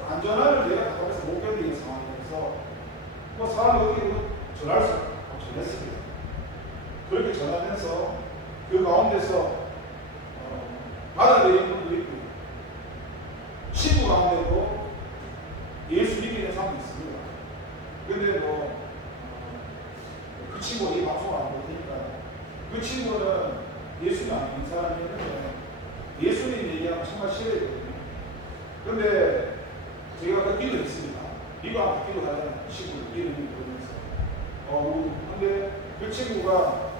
안 전하면 내가 답답해서 못 견디는 상황이어서 뭐 사람 어떻게 전할 수 없고 전했습니다. 그렇게 전하면서 그 가운데서 받아들이는 분도 있고 친구 가운데도 예수 믿게 된 사람도 있습니다. 근데 그 친구가 이 방송을 안 보니까 그 친구는 예수님 안 믿는 사람이었는데 예수님 얘기하면 정말 싫어했거든요. 근데 제가 그 기도했습니다. 네가 기도 하잖아요. 친구 이름이 보면서 근데 그 친구가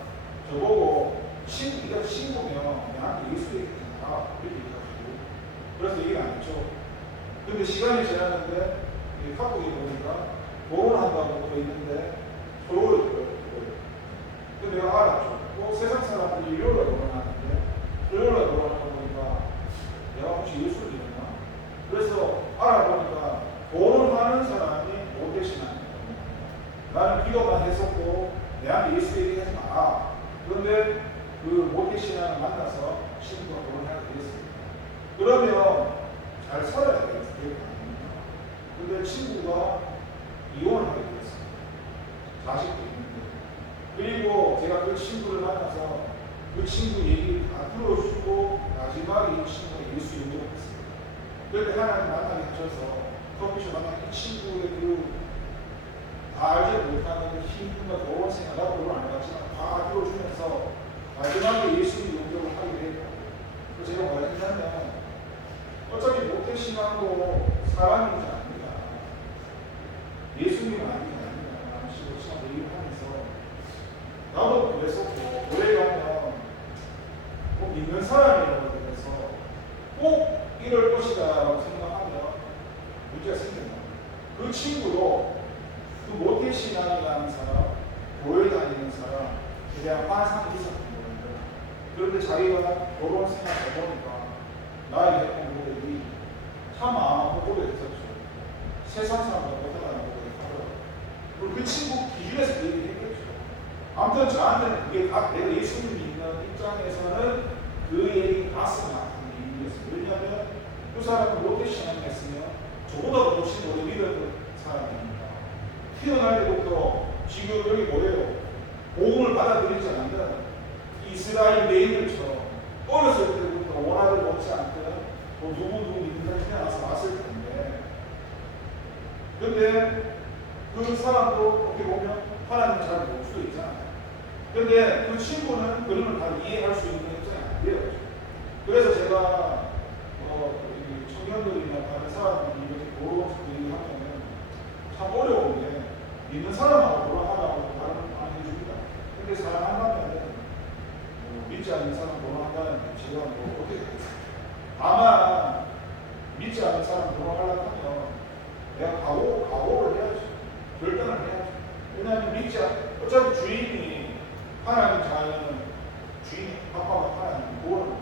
저보고 네가 친구면 나한테 예수 얘기했잖아 이렇게 얘기하시고 그래서 얘기를 안 했죠. 근데 시간이 지났는데 카톡에 보니까 결혼한다고 써 있는데 서로를 들어요. 근데 내가 알았죠. 세상 사람들이 일요일에 결혼하는데 일요일에 결혼하다 보니까 내가 혹시 예수를 믿었나? 그래서 알아보니까 결혼하는 사람이 모태신앙이에요. 나는 기도만 했었고 내한테 예수 얘기하지 마. 그런데 그 모태신앙을 만나서 친구가 결혼하게 되었습니다. 그러면 잘 살아야 되겠어요. 근데 친구가 이혼을 하게 되었습니다. 자식도 있는데, 그리고 제가 그 친구를 만나서 그 친구 얘기를 다 들어주고 마지막에 이 친구가 예수 영접을 했습니다. 그런데 하나님 만나게 하셔서 커피숍 만난 이 친구의 다 알지 못하는 힘과 더운 생각, 나도 그걸 안 해봤지만 다 들어주면서 마지막에 예수 영접을 하게 되고, 제가 뭐라 했냐면 어차피 모태신앙도 사람이지 않습니다. 예수님은 아닙니다. 라는 식으로 참 얘기를 하면서 나도 그랬었고, 오래 가면 꼭 믿는 사람이라고 해서 꼭 이럴 것이다 라고 생각하면 문제가 생긴다. 그 친구도 그 모태신앙이라는 사람, 교회 다니는 사람에 대한 환상이 있었던 거예요. 그런데 자기가 결혼 생각해보니까 나에게 했던 고백이 참 아무 고백했었죠. 세상 사람과 못하다는 고백하더라고요. 그리고 그 친구 기준에서 그 얘기를 했겠죠. 아무튼 저한테는 그게 다 내가 예수님 믿는 입장에서는 그 얘기 가슴 아픈 이유였어요. 왜냐하면 그 사람은 모태신앙했으면 저보다 훨씬 오래 믿었던 사람입니다. 태어날 때부터 지금 여기 뭐예요? 복음을 받아들이지 않는 이스라엘 메인들처럼 어렸을 때부터 원하지 못지않게 뭐 누구 믿는다고 태어나서 왔을 텐데, 근데 그 사람도 어떻게 보면 하나님을 잘 볼 수도 있잖아요. 근데 그 친구는 그림을 다 이해할 수 있는 입장이 아니에요. 그래서 제가 청년들이나 다른 사람들이 이렇게 결혼 얘기하면 참 어려운데, 믿는 사람하고 결혼하라고 다른 안 해줍니다. 근데 사랑한다면 믿지 않는 사람 결혼한다는 제가 뭐 어떻게 하겠어요? 다만 믿지 않는 사람 결혼하려고 하면 내가 각오를 해야죠. 결단을 해야죠. 왜냐하면 어차피 주인이 하나님 자녀는 주인이 아빠가 하나님,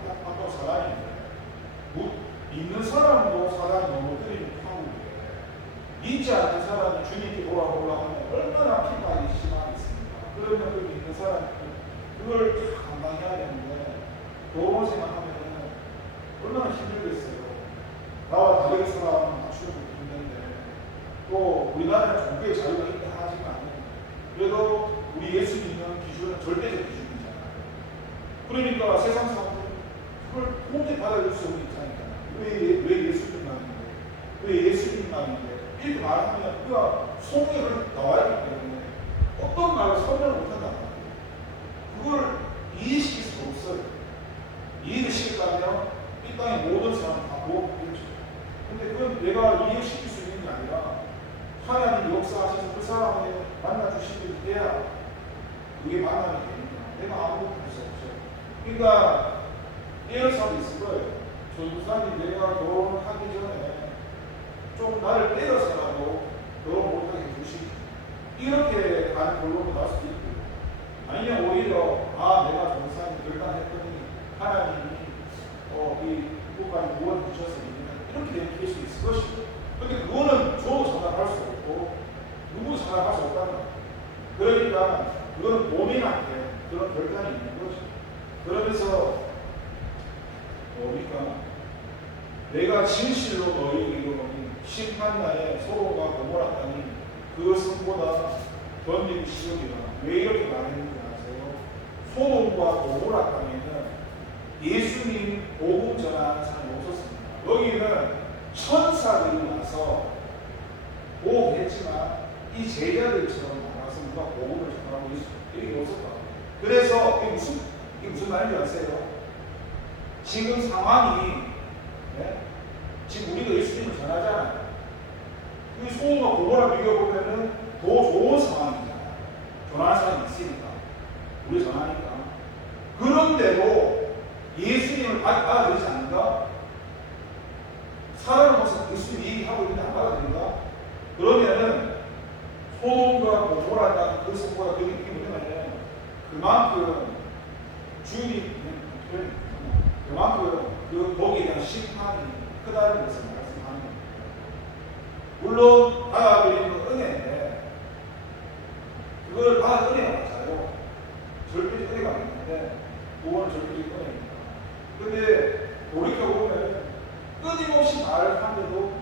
아빠가 사람인데 믿는 사람도 사람이 넘어뜨리는 한국에 믿지 않는 사람이 주님께 돌아오려고 하면 얼마나 핍박이 심하겠습니까? 그러면 그 믿는 사람이 그걸 다 감당해야 되는데, 결혼 생각하면 얼마나 힘들겠어요. 나와 다르게 살아가면 맞추는 것도 힘든데, 또 우리나라는 종교의 자유가 있다 하지만 그래도 우리 예수 믿는 기준은 절대적 기준이잖아요. 그러니까 세상 사람들은 그걸 도저히 받아들일 수 없는 입장이잖아요. 왜 예수님만인데? 왜 예수님만인데? 이렇게 말하면 우리가 속에 나와야 하기 때문에 어떤 말을 설명을 못한단 말이에요. 그걸 이해시킬 수가 없어요. 이해를 시켰다면 이 땅의 모든 사람 다 보호하겠죠. 근데 그건 내가 이해시킬 수 있는 게 아니라 하나님 역사하셔서 그 사람을 만나주시길 해야 그게 만남이 됩니다. 내가 아무것도 할 수 없어요. 그러니까 이런 사람도 있을 거예요. 전도사님, 내가 결혼하기 전에 좀 나를 때려서라도 결혼 못하게 해주시기, 이렇게 가는 결론도 날 수도 있고, 아니면 오히려 내가 전도사님 결단했더니 하나님이 이곳까지 구원해 주셔서 이렇게 되는 케이스도 있을 것이고, 근데 그거는 저도 장담할 수 없고 누구도 장담할 수 없다는 거예요. 그러니까 그거는 모민한테 그런 결단이 있는 거죠. 그러면서 뭡니까? 내가 진실로 너희에게 이르노니 심판날에 소돔과 고모라 땅이 그 성보다 견디기 쉬우리라. 왜 이렇게 말했는지 아세요? 소돔과 고모라 땅에는 예수님 복음 전하는 사람이 없었습니다. 여기는 천사들이 와서 보호했지만 이 제자들처럼 나와서 누가 복음을 전하고 이게 없었다. 그래서 이게 무슨 말인지 아세요? 지금 상황이 지금 우리가 예수님을 전하잖아요. 이 소돔과 고모라 비교해보면 더 좋은 상황이잖아요. 전하는 사람이 있으니까, 우리 전하니까. 그런데도 예수님을 받아들이지 않는가? 사람을 보면서 예수님 얘기하고 있는데 안 받아들인가? 그러면은 소돔과 고모라라는 그 성보다 그게 뭐냐면 그만큼 주님이 그만큼 그 거기에 대한 심판이 크다는 것을 말씀하는 겁니다. 물론 받아들이는 건 은혜인데 그걸 은혜가 맞아요. 절대적 은혜가 있는데 그거는 절대적 은혜입니다. 근데 돌이켜보면 끊임없이 말을 하는데도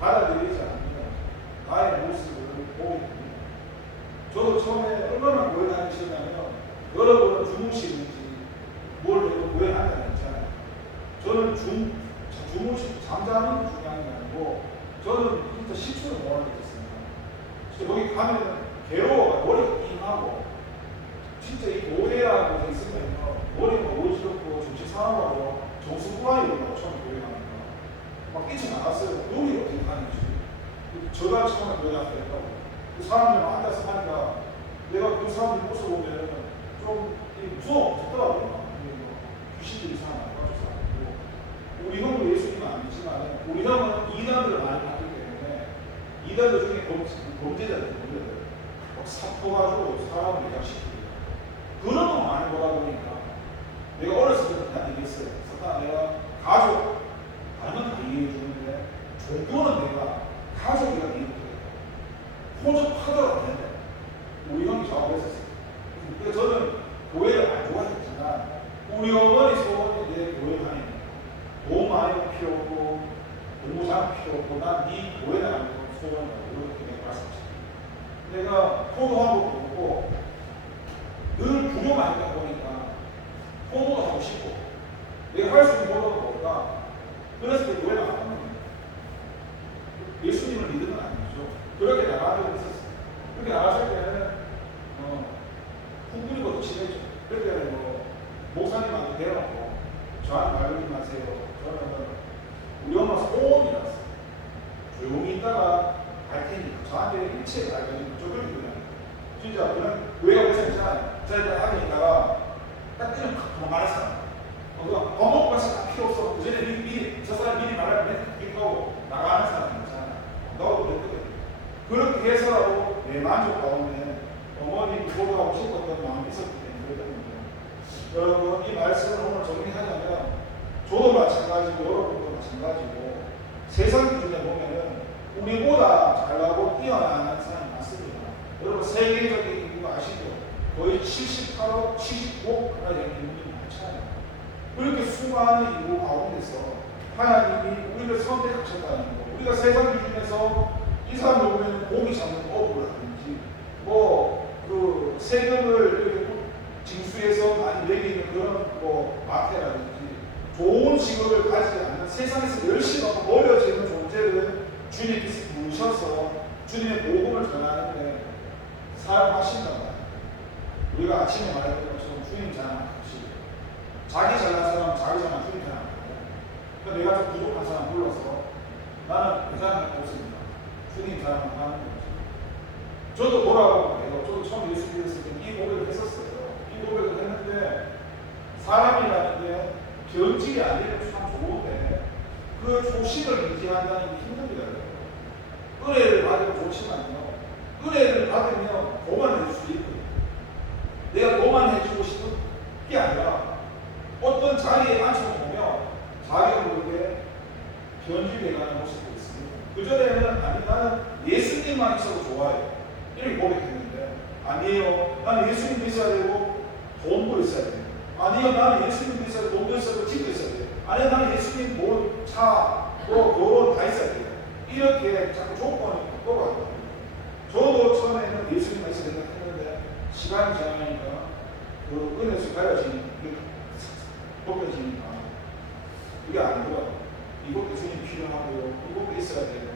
받아들이지 않습니다. 나의 모습을 보게 됩니다. 저도 처음에 얼마나 교회 다니시냐면 여러분은 주무시는지 뭘 해도 교회 다니는 있잖아요. 저는 주무시 잠자는 게 중요한 게 아니고 저는 진짜 10초를 못 하겠습니다. 진짜 거기 가면 괴로워 머리가 띵하고 진짜 이 교회라는 곳에 있으면 머리가 어지럽고 정신 사나워서 정신 후환이 올라고 처음에 교회 가니까 막 뛰쳐나갔어요. 여기 어떻게 다니지? 저가 처음에 교회 갔다고 그 사람들 막 앉아서 하니까 내가 그 사람들 모습 보면 좀 무섭더라고요. 귀신들이 사람 가지고 우리 형도 예수님은 아니지만 우리 형은 이단들을 많이 봤기 때문에 이단들 중에 범죄자들 막 사포가지고 사람을 매장시키고 그런 거 많이 보다 보니까 내가 어렸을 때부터 다 얘기했어요. 사탄아 내가 가족 알면 다 이해해 주는데 종교는 내가 가족이라 이해해 호접하더라도 된다. 우리 형이 저하고 했었어요. 그래서 저는 교회를 안 좋아했지만 우리 어머니 소원이 내 교회 다니는 돈 많이 필요 없고 공부 잘 필요 없고 난 네 교회 다니는 소원이라고 이렇게 내가 말씀드렸어요. 내가 포도 한 곡도 없고 늘 부모만 하다 보니까 포도도 하고 싶고 내가 할 수 있는 포도가 뭘까? 그래서 그 교회가 안 하는 거예요. 예수님을 믿는 건 아니죠. 그렇게 나가려고 했었어요. 그렇게 나갔을 때는 후구리고도 친했죠. 그럴 때는 목사님한테 데려놓고 저한테 말리지 마세요. 저는 우리 엄마 소원이라서 조용히 있다가 갈 테니까 저한테 일체 말리지 저걸 그냥 진짜 그냥 교회가 괜찮잖아요. 저희가 하게 있다가 딱 뛰는 도망가는 밥 먹고 가서 다 필요 없어. 그 전에 미리 저 사람 미리 말하면 믿고 나가는 사람 있잖아. 너도 그랬거든. 그렇게 해서라도 내 만족 가운데 어머니 보고하고 싶었던 마음이 있었기 때문에 그랬거든요. 여러분 이 말씀을 오늘 정리하자면 저도 마찬가지고 여러분도 마찬가지고 세상 기준에 보면은 우리보다 잘나고 뛰어나는 사람이 많습니다. 여러분 세계적인 인구가 아시죠? 거의 78억, 75억까지 되는 인구가 많잖아요. 그렇게 수많은 인구 가운데서 하나님이 우리를 선택하셨다는 거, 우리가 세상 기준에서 이 사람을 보면 고기 잡는 업을 하든지 그 세금을 이렇게 징수해서 많이 매기는 그런 마태라든지 좋은 직업을 가지지 않는 세상에서 열심히 하고 버려지는 존재를 주님께서 부르셔서 주님의 복음을 전하는데 사용하신단 말이에요. 우리가 아침에 말했던 것처럼 주님 자랑하시 자기 잘난 사람 자기 자랑 주님 자랑하고 그러니까 내가 좀 부족한 사람 불러서 나는 그 자랑을 없습니다. 주님 자랑을 하는 거죠. 저도 돌아보면 저도 처음 예수 믿었을 때 이 고백을 했었어요. 이 고백을 했는데 사람이라는 게 변질이 안 되면 참 좋은데 그 초심을 유지한다는 게 힘듭니다. 은혜를 받으면 좋지만요. 은혜를 받으면 교만해질 수 있거든요. 내가 교만해지고 싶은 게 아니라 어떤 자리에 앉혀보면 자기가 모르게 변질돼가는 모습도 있습니다. 그전에는 아니 나는 예수님만 있어도 좋아요. 이렇게 고백했는데 아니에요. 나는 예수님 있어야 되고 돈도 있어야 돼요. 아니요. 나는 예수님 있어야 되고 돈도 있어야 되고 집도 있어야 돼요. 아니요. 나는 예수님 돈, 차, 결혼 다 있어야 돼요. 이렇게 자꾸 조건을 바꿔가거든요. 저도 처음에는 예수님만 있어야 된다 했는데 시간이 지나니까 그 은혜수 가려지니까 벗겨지니까 이게 아니더라고요. 이것도 예수님 필요하고요. 이것도 있어야 되고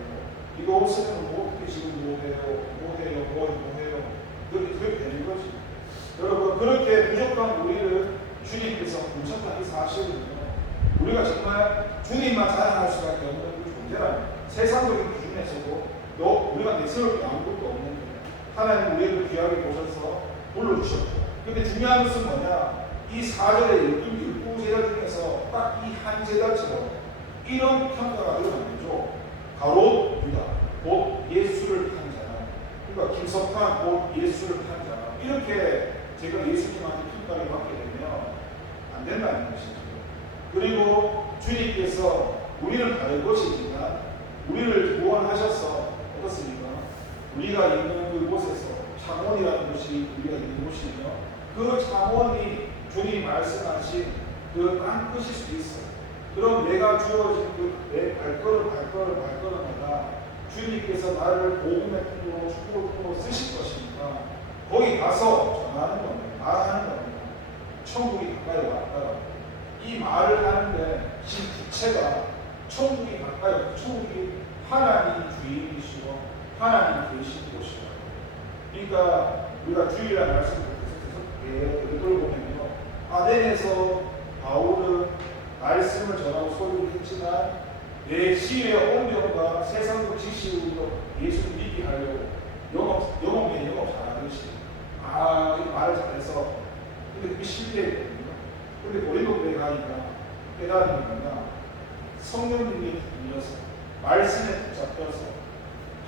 이거 없으면 뭐 어떻게 지금 뭐해요. 그렇게 되는 거지. 여러분 그렇게 부족한 우리를 주님께서 부족한 이 사실은요. 우리가 정말 주님만 자랑할 수밖에 없는 그 존재라는 세상적인 기준에서도 우리가 내세울 게 아무것도 없는데 하나님 우리를 귀하게 보셔서 불러주셨고 근데 중요한 것은 뭐냐 이 4절의 12제자 중에서 딱 이 한 제자처럼 이런 평가가 들어가는 거죠. 가롯 유다 곧 예수를 판 자라 그러니까 김석환 곧 예수를 판 자라 이렇게 제가 예수님한테 평가를 받게 되면 안 된다는 것이죠. 그리고 주님께서 우리는 다른 것이지만 우리를 구원하셔서 어떻습니까? 우리가 있는 그곳에서 창원이라는 곳이 우리가 있는 곳이며 그 창원이 주님이 말씀하신 그 땅끝일 수도 있어요. 그럼 내가 주어진 내 발걸음마다 주님께서 나를 복음의 통로로 축복의 통로로 쓰실 것이니까 거기 가서 전하는 겁니다. 말하는 겁니다. 천국이 가까이 왔다. 이 말을 하는데 신 부채가 천국이 가까이 왔다. 천국이 하나님 주인이시고 하나님 계신 곳이다. 그러니까 우리가 주일날 말씀을 계속 읽어보면요. 아덴에서 바울은 말씀을 전하고 소리를 했지만 내 지혜와 온병과 세상적 지식으로 예수를 믿게 하려고 영업에 영업 잘하듯이 이 말을 잘해서 근데 그게 실패했거든요. 근데 고린도교에 가니까 깨달은 게 뭐냐, 성령님이 들려서 말씀에 붙잡혀서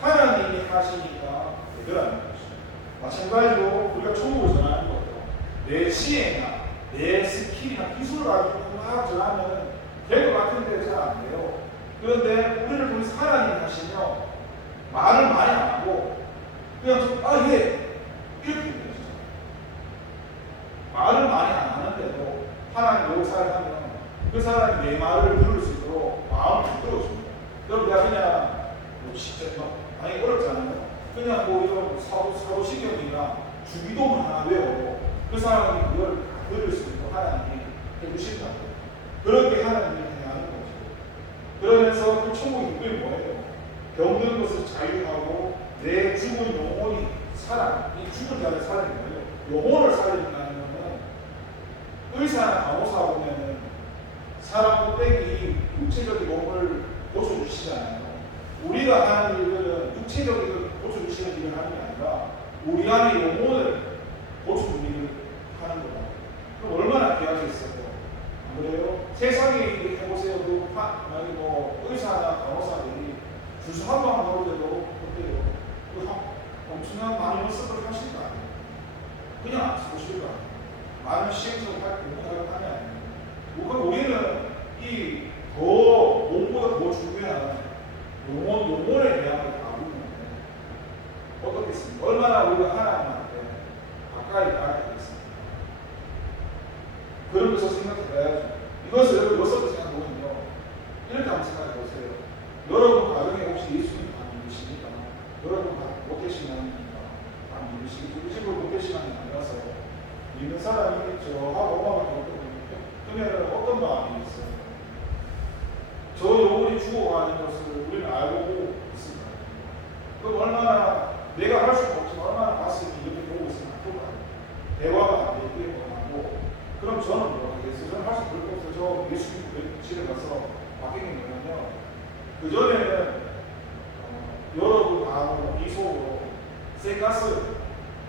하나님이 하시니까 되더라는 것이죠. 마찬가지로 우리가 천국을 전하는 것도 내 지혜나 내 스킬이나 기술을 가지고 막 전하면 될 것 같은데 잘 안 돼요. 그런데 우리를 통해서 하나님이 하시며 말을 많이 안 하고 그냥 이렇게 되는 거죠. 말을 많이 안 하는데도 하나님 역사를 하면 그 사람이 내 말을 들을 수 있도록 마음을 들어줍니다. 그럼 내가 그냥 진짜 많이 어렵잖아요. 그냥 이런 사도신경이나 주기도문 하나 외우고 그 사람이 그걸 들을 수 있도록 하나님이 해주신다고. 그렇게 하나님이 하는 거죠. 그러면서 그 천국의 이름이 뭐예요? 병든 것을 자유하고 내 죽은 영혼이 이 죽은 자를 살리는 거예요. 영혼을 살린다는 것은 의사나 간호사 보면은 사람 껍데기 육체적인 몸을 고쳐주시잖아요. 우리가 하는 일은 육체적인 걸 고쳐주시는 일을 하는 게 아니라 우리 안에 영혼을 고쳐주는 일을 하는 거다. 그럼 얼마나 귀하겠어요? 안 그래요? 세상에 일을 해보세요. 만약에 의사나 간호사들이 주소 한 번 넣을 때도 어때요? 엄청난 많은 연습을 하실 거 아니에요? 그냥 안 쓰실 거 아니에요? 많은 시행착오를 공부하고 하면 아니에요. 우리는 몸보다 더 중요한 영혼에 대한 걸 알고 있는데 어떻겠습니까? 얼마나 우리가 하나님한테 가까이 가야 되겠습니까? 그런 것을 생각해봐야죠. 이것을 여러분 생각해보면요. 이렇게 한번 생각해보세요. 여러분 가정에 혹시 예수님 안 믿으십니까? 여러분 모태신앙입니까? 안 믿으시고 우리 집을 모태신앙이 아니라서 믿는 사람이 있겠죠. 하고 엄마가 그러면 어떤 마음이 있어요? 저 영혼이 죽어가는 것을 우리는 알고 있습니다. 그럼 얼마나 내가 할 수가 없지만 얼마나 가슴이 이렇게 보고 있으면 아플까요? 대화가 안 되게 원하고 그럼 저는 뭐가 되겠어요? 저는 할 수 별거 없어요. 저 예수님 집에 가서 바뀌는 거는요. 그전에는 여러분 마음으로 이속으로 쇠가스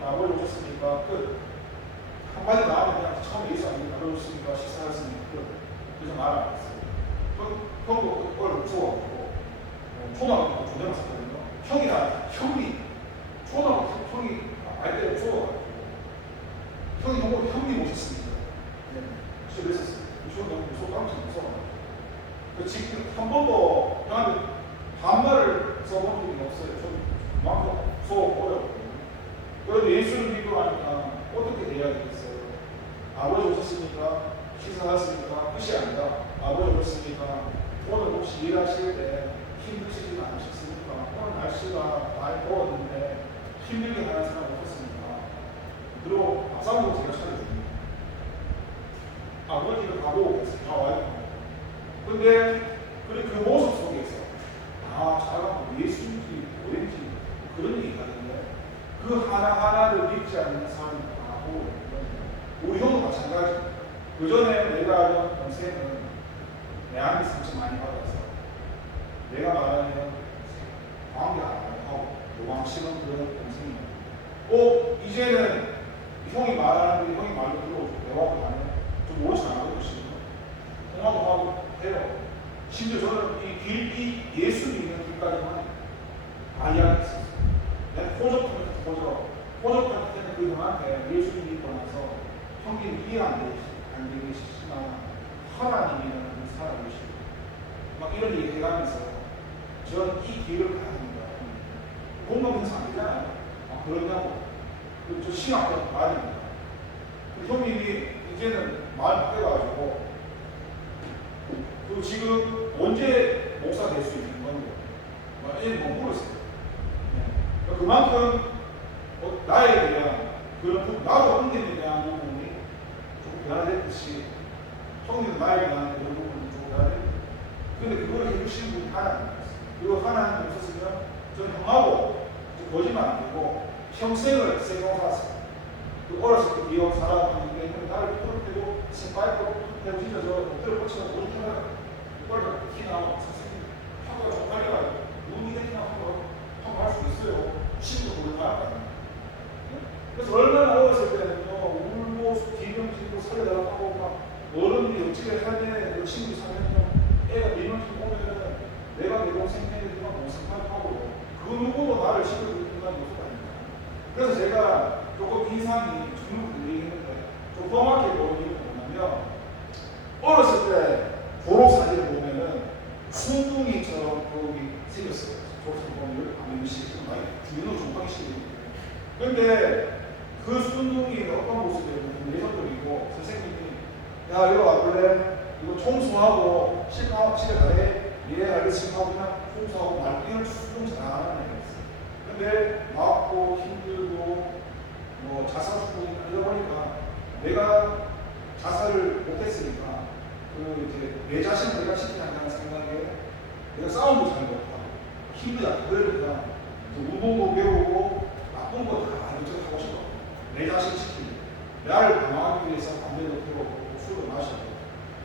아버지 오셨으니까 끝. 한마디 나오면 그냥 처음에 예수 안 믿다 그러셨으니까 식사했으니까 끝. 그래서 말 안 했어요. 그럼 그걸 무서워하고 초등학교 조대만 샀거든요. 형이 알 때를 무서워가지고 형이 형님 오셨습니다. 네. 진짜 그랬었어요. 저는 너무 깜짝 무서워가지고 지금 한 번도 형한테 반말을 써본 적이 없어요. 좀 그만큼 무서워 어렵거든요. 그래도 예수를 믿고 하니까 어떻게 돼야 되겠어요? 아버지 오셨으니까 식사하셨으니까 끝이 아니라 아버지 오셨으니까 오늘 혹시 일하실 때 힘드시지 않으셨습니까? 오늘 날씨가 많이 더웠는데 힘들게 하는 사람 없었습니까? 그리고 밥상도 제가 차려줍니다. 아버지를 가고 오겠어요. 다 와요. 근데 그 모습 속에서 잘하면 예수인지 뭐인지 그런 얘기 하는데 그 하나하나를 믿지 않는 사람이 많고 우리 형도 마찬가지. 그 전에 내가 알던 동생은 내한테 상처 많이 받아서 내가 말하면 관계 안 하고 요망치는 그런 동생이에요. 이제는 형이 말하는데 형이 말로 들어오고 대화도 하면 좀 옳지 않거든요. 통화도 하고 해요. 심지어 저는 이 예수 믿는 길까지만 다 이야기했어요. 내가 호적할 때는 그 형한테 예수 믿고 나서 형님 이해 안 되시지만 하나님이라는 살아계시고 막 이런 얘기 해가면서 저는 이 길을 가야 합니다. 공감해서 안 되잖아요. 그러냐고. 저 신학교 말입니다. 형님이 이제는 마음이 바뀌어가지고 지금 언제 목사 될 수 있는 건데 이제 못 모르겠어요. 그만큼 나에 대한 그런 부분, 나도 형님에 대한 부분이 조금 변화됐듯이 형님도 나에 대한 그런 부분이 조금 변화됐는데, 근데 그걸 해주시는 분이 하나님. 그리고 하나님이 없었으면 저는 형하고 거짓말 안 되고 평생을 생각하세요. 그 어렸을 때 기억 살아가는데 나를 풀어대고 새빨고 풀어대고 진짜 저 엎드려 뻗치고 못 하다가 이빨로 티 나와 선생님 하고 쪽팔려가지고 눈이 내키나 하고 할수 있어요. 신도 몰라. 그래서 얼마나 어렸을 때는요 울고 비명지고 살려달라고 하고 막 어른들이 어찌게 살때 그 친구 사면요 애가 비명지고 오면은 내가 내 동생 애들이랑 동생하고 그 누구도 나를 시켜줄 인간이 없었다니까. 그래서 제가 조금 인상이 중국들 얘기했는데 좀 험하게 보이는 이유는 뭐냐면 어렸을 때 졸업사진을 보면은 순둥이처럼 거기 생겼어요. 졸업사진 보면 아미시 많이 주변으로 좀 하기 싫어요. 근데 그 순둥이는 어떤 모습이었냐면 예전들이고 선생님이 야 이거 와볼래? 이거 청소하고 집에 가래? 예 알겠습니다 하고 그냥 청소하고 말귀를 수동 잘하는 애가 있어요. 근데 맞고 힘들고 뭐 자살 수준이 이러다 보니까 내가 자살을 못했으니까 그 이제 내 자신을 내가 시키지 않는 생각에 내가 싸움도 잘 못하고 힘들다. 그러니까 운동도 배우고 나쁜 거 다 하고 싶어. 내 자신 지키고 나를 방어하기 위해서 담배도 피우고 술도 마시고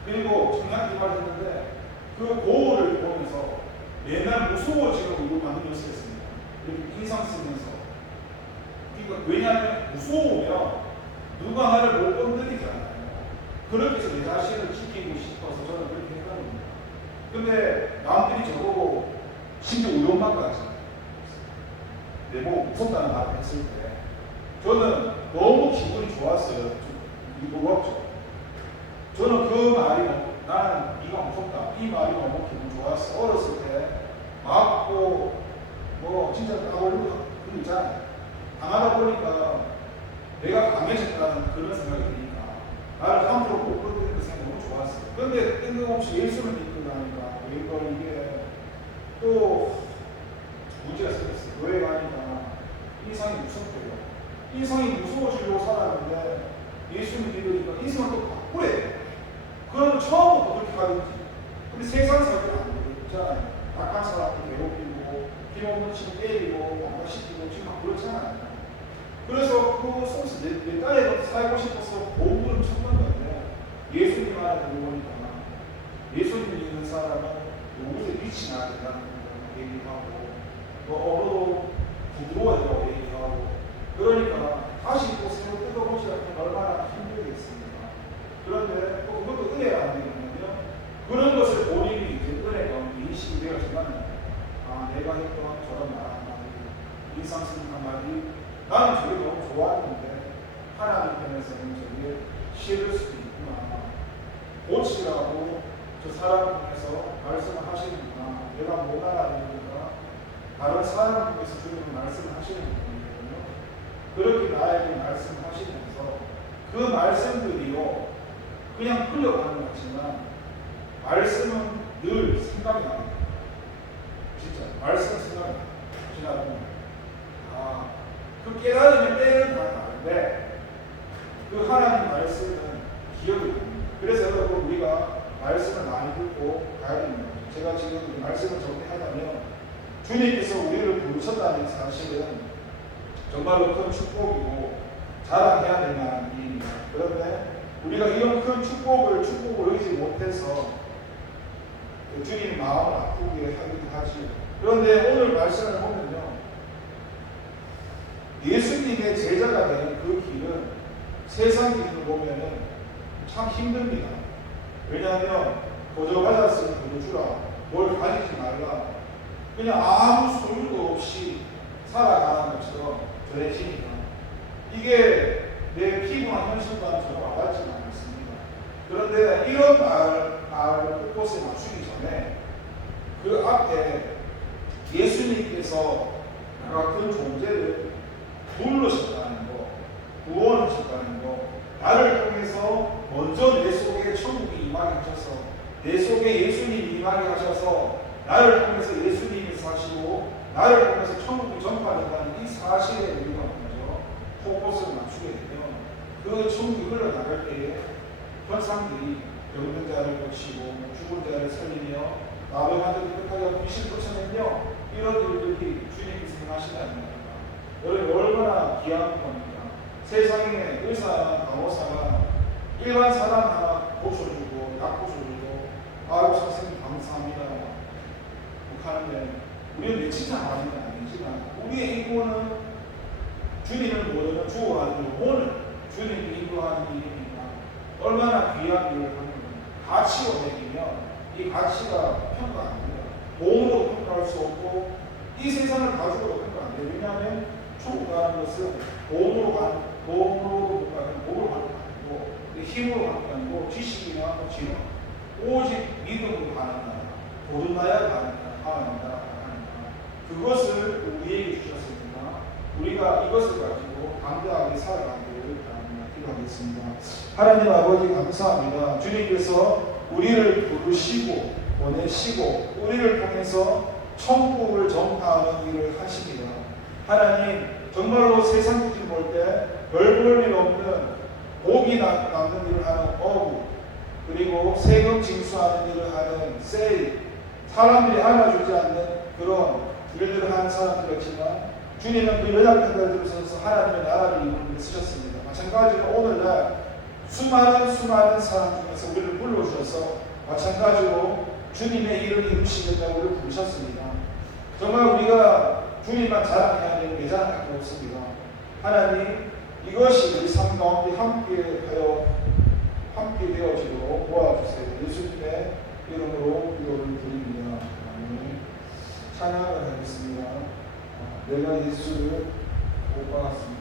그리고 청량 기말 했는데 그 고을을 보면서 맨날 무서워지는 이걸 만든 연습했습니다. 이렇게 인상 쓰면서 왜냐하면 무서우면 누가 나를 못 건드리잖아요. 그렇게 해서 내 자신을 지키고 싶어서 저는 그렇게 했거든요. 근데 남들이 저보고 심지어 우리 엄마까지 내보고 무섭다는 말을 했을 때 저는 너무 기분이 좋았어요. 놀랍죠. 저는 그 말이 나는 네가 무섭다 이 말이 너무 기분 좋았어. 어렸을 때 맞고 뭐 진짜 까불고 그런 있잖아요. 당하다 보니까 내가 강해졌다는 그런 생각이 드니까 나를 함부로 못 건드리는 그 생각이 너무 좋았어요. 그런데 뜬금없이 예수를 믿고 나니까 이게 또 문제가 생겼어요. 교회 가니까 인상이 무섭고요. 인상이 무서워지려고 살았는데 예수를 믿으니까 인상을 또 바꾸래. 그러면 처음부터 그렇게 가든지. 근데 세상 살기 안 되잖아요. 악한 사람들 괴롭히고 힘없는 친구 때리고 방가시키고 지금 막 그렇잖아요. 그래서 그 속에서 내 딸에 살고 싶어서 보험을 찾는 건데 예수님 안에 들어보니까 예수님 믿는 사람은 요것에 빛이 나야 된다는 걸 얘기하고 또 언어도 부드러워지라고 얘기하고 그러니까 다시 또 새로 뜯어보지 않으면 얼마나 힘들겠습니까? 그런데 또 그것도 은혜가 안 되거든요. 그런 것을 본인이 이제 은혜가 인식이 되었지만 내가 했던 저런 말 한마디 인상 쓰는 한마디 나는 저게 너무 좋았는데 하나님 편에서는 저게 싫을 수도 있구나. 고치라고 저 사람 통해서 말씀을 하시는구나. 내가 못 알아듣니까 다른 사람 통해서 주는 말씀을 하시는 분이거든요. 그렇게 나에게 말씀하시면서 그 말씀들이요 그냥 흘러가는 것 같지만 말씀은 늘 생각이 납니다. 진짜 말씀은 생각이 납니다. 지나보면 그 깨달으면 때는 다 다른데 그 하나님 말씀은 기억이 됩니다. 그래서 여러분 우리가 말씀을 많이 듣고 가야 됩니다. 제가 지금 이 말씀을 정리하자면 주님께서 우리를 부르셨다는 사실은 정말로 큰 축복이고 자랑해야 될 만한 일입니다. 그런데 우리가 이런 큰 축복을 의지 못해서 주님 마음을 아프게 하기도 하지. 그런데 오늘 말씀을 보면요 예수님의 제자가 되는 그 길은 세상 길을 보면은 참 힘듭니다. 왜냐하면 거저 가졌으니 거저 주라, 뭘 가지지 말라, 그냥 아무 소유도 없이 살아가는 것처럼 전해지니까 이게 내 피곤한 현실과는 전혀 와닿지는 않습니다. 그런데 이런 말 곳곳에 맞추기 전에 그 앞에 예수님께서 나 같은 존재를 부르셨다는 거, 구원하셨다는 거, 나를 통해서 먼저 내 속에 천국이 임하게 하셔서 내 속에 예수님이 임하게 하셔서 나를 통해서 예수님이 사시고 나를 통해서 천국이 전파된다는 이 사실에 우리가 먼저 포커스를 맞추게 되면 그 천국이 흘러나갈 때에 현상들이 병든 자를 고치고 죽은 자를 살리며 나병하들이 끝까지 귀신 쫓아내며 이런 일들이 주님이 행하신다는 겁니다. 여러분 얼마나 귀한 겁니까? 세상에 의사나 간호사가 일반 사람 하나 고쳐주고 약 고쳐주고 아유 선생님 감사합니다 하는데 우리는 내 칭찬 받는 게 아니지만 우리의 인고는 주님을 모르는 죽어가는 영혼을 주님이 인도하는 일이니까 얼마나 귀한 일을 하는 가치로 매기면 이 가치가 평가 안 돼요. 돈으로 평가할 수 없고 이 세상을 가지고도 평가 안 돼요. 왜냐하면 죽어가는 것은 돈으로 가는 몸으로 가는 게 아니고 힘으로 가는 게 아니고 지식이나 지능 오직 믿음으로 가는 나라 모든 나라에 가는 나라 하나님 나라 그것을 우리에게 주셨습니다. 우리가 이것을 가지고 담대하게 살아가기를 기도하겠습니다. 하나님 아버지 감사합니다. 주님께서 우리를 부르시고 보내시고 우리를 통해서 천국을 전파하는 일을 하십니다. 하나님 정말로 세상 구질 볼 때 별 볼 일 없는 목이 남는 일을 하는 어부 그리고 세금 징수하는 일을 하는 세일 사람들이 알아주지 않는 그런 일들을 하는 사람들이었지만 주님은 그 연약한 자들을 써서 하나님의 나라를 이루는 데 쓰셨습니다. 마찬가지로 오늘날 수많은 사람 중에서 우리를 불러주셔서 마찬가지로 주님의 일을 이루시겠다고 우리를 부르셨습니다. 정말 우리가 주님만 자랑해야 되는 매장밖에 없습니다. 하나님 이것이 우리 삶 가운데 함께 되어지도록 도와주세요. 예수님의 이름으로 기도를 드립니다. 아멘. 찬양을 하겠습니다. 내가 예수를 못 박았습니다.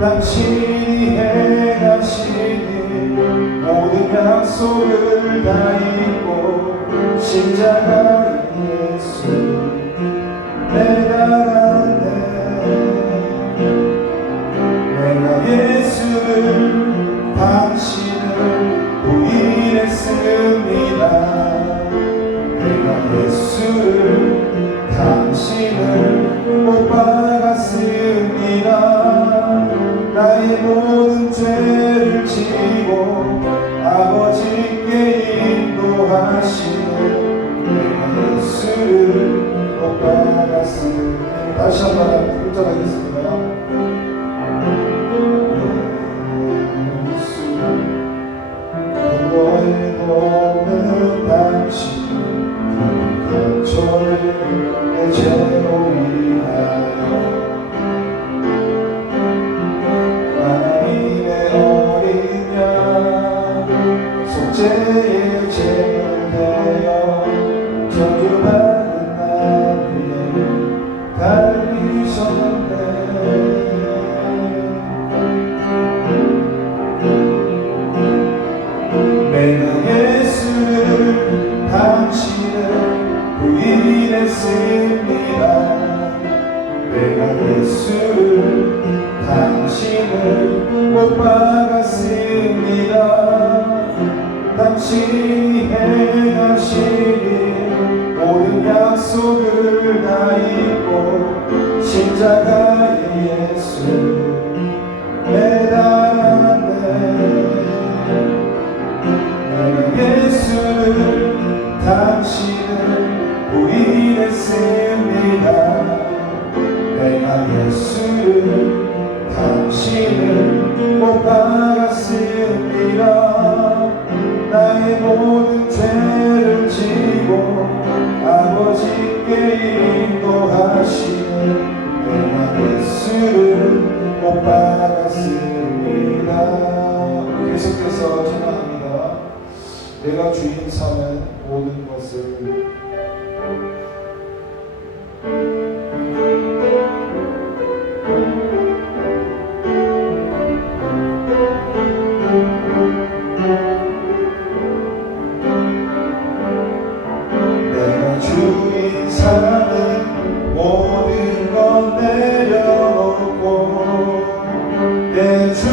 당신이 행하시니 모든 약속을 다 잊고 십자가 예수 내가 내가 예수를 당신을 부인했습니다. 내가 예수를 당신을 못 박았습니다. 나의 모든 죄를 지고 아버지께 인도하시는 내가 예수를 못 박았습니다. 다시 한번 읊조하겠습니다. 예수 너의 돕는 당신 저를 내 죄로 인하여 속죄의 제물되어 저주받은 나를 달리셨네. 내가 예수를 당신을 부인했습니다. 내가 예수를 당신을 못 박았습니다. 당신이 행하시니 모든 약속을 다 잊고 십자가의 예수 매달았네. 내가 예수를 당신 내가 주인 삼은 모든 것을 내가 주인 삼은 모든 것 내려놓고 내 주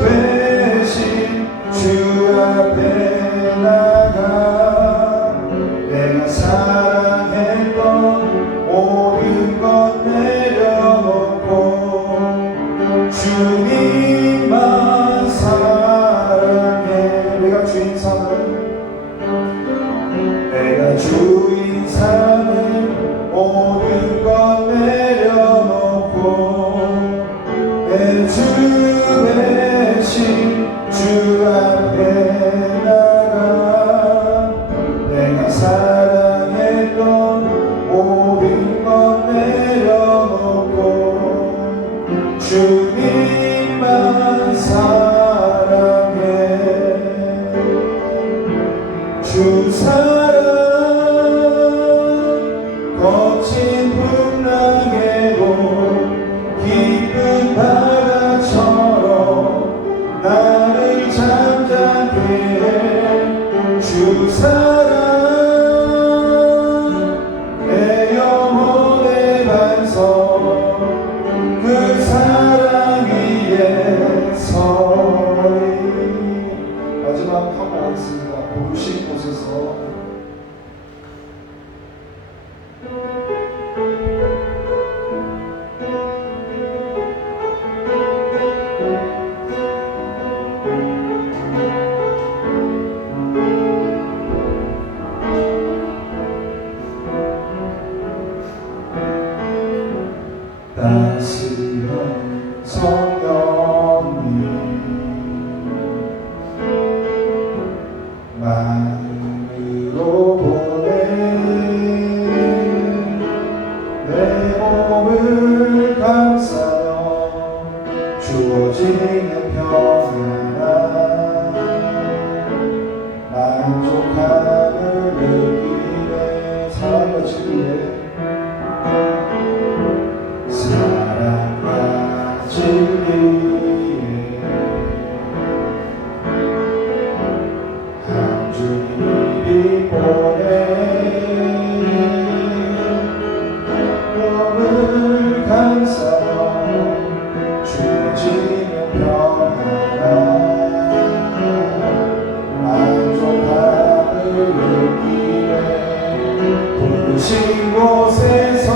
대신 주 앞에 나가 내가 사랑했던 모든 것 내려놓고 주님만 사랑해. 내가 주인 삼은 모든 것 내려놓고 내 주 대신 주 앞에 나가 내가 사랑했던 모든 것 내려놓고 주님만 사랑해. 주 사랑 거친 풍랑에도 깊은 바다처럼 나를 잠잠케 해. 주 사랑 내 영혼의 반석 그 사랑 위에 서리. 마지막 한 번 하겠습니다. 부르신 곳에서 따스한 성령님 마음으로 보내 내 몸을 감싸며 주어지는 평안함 만족함을 느끼네. 사랑과 진리에 사랑과 진리에 한 주님이 보내 몸을 감싸며 주어지는 평안함 만족함을 느끼네. 부르신 곳에서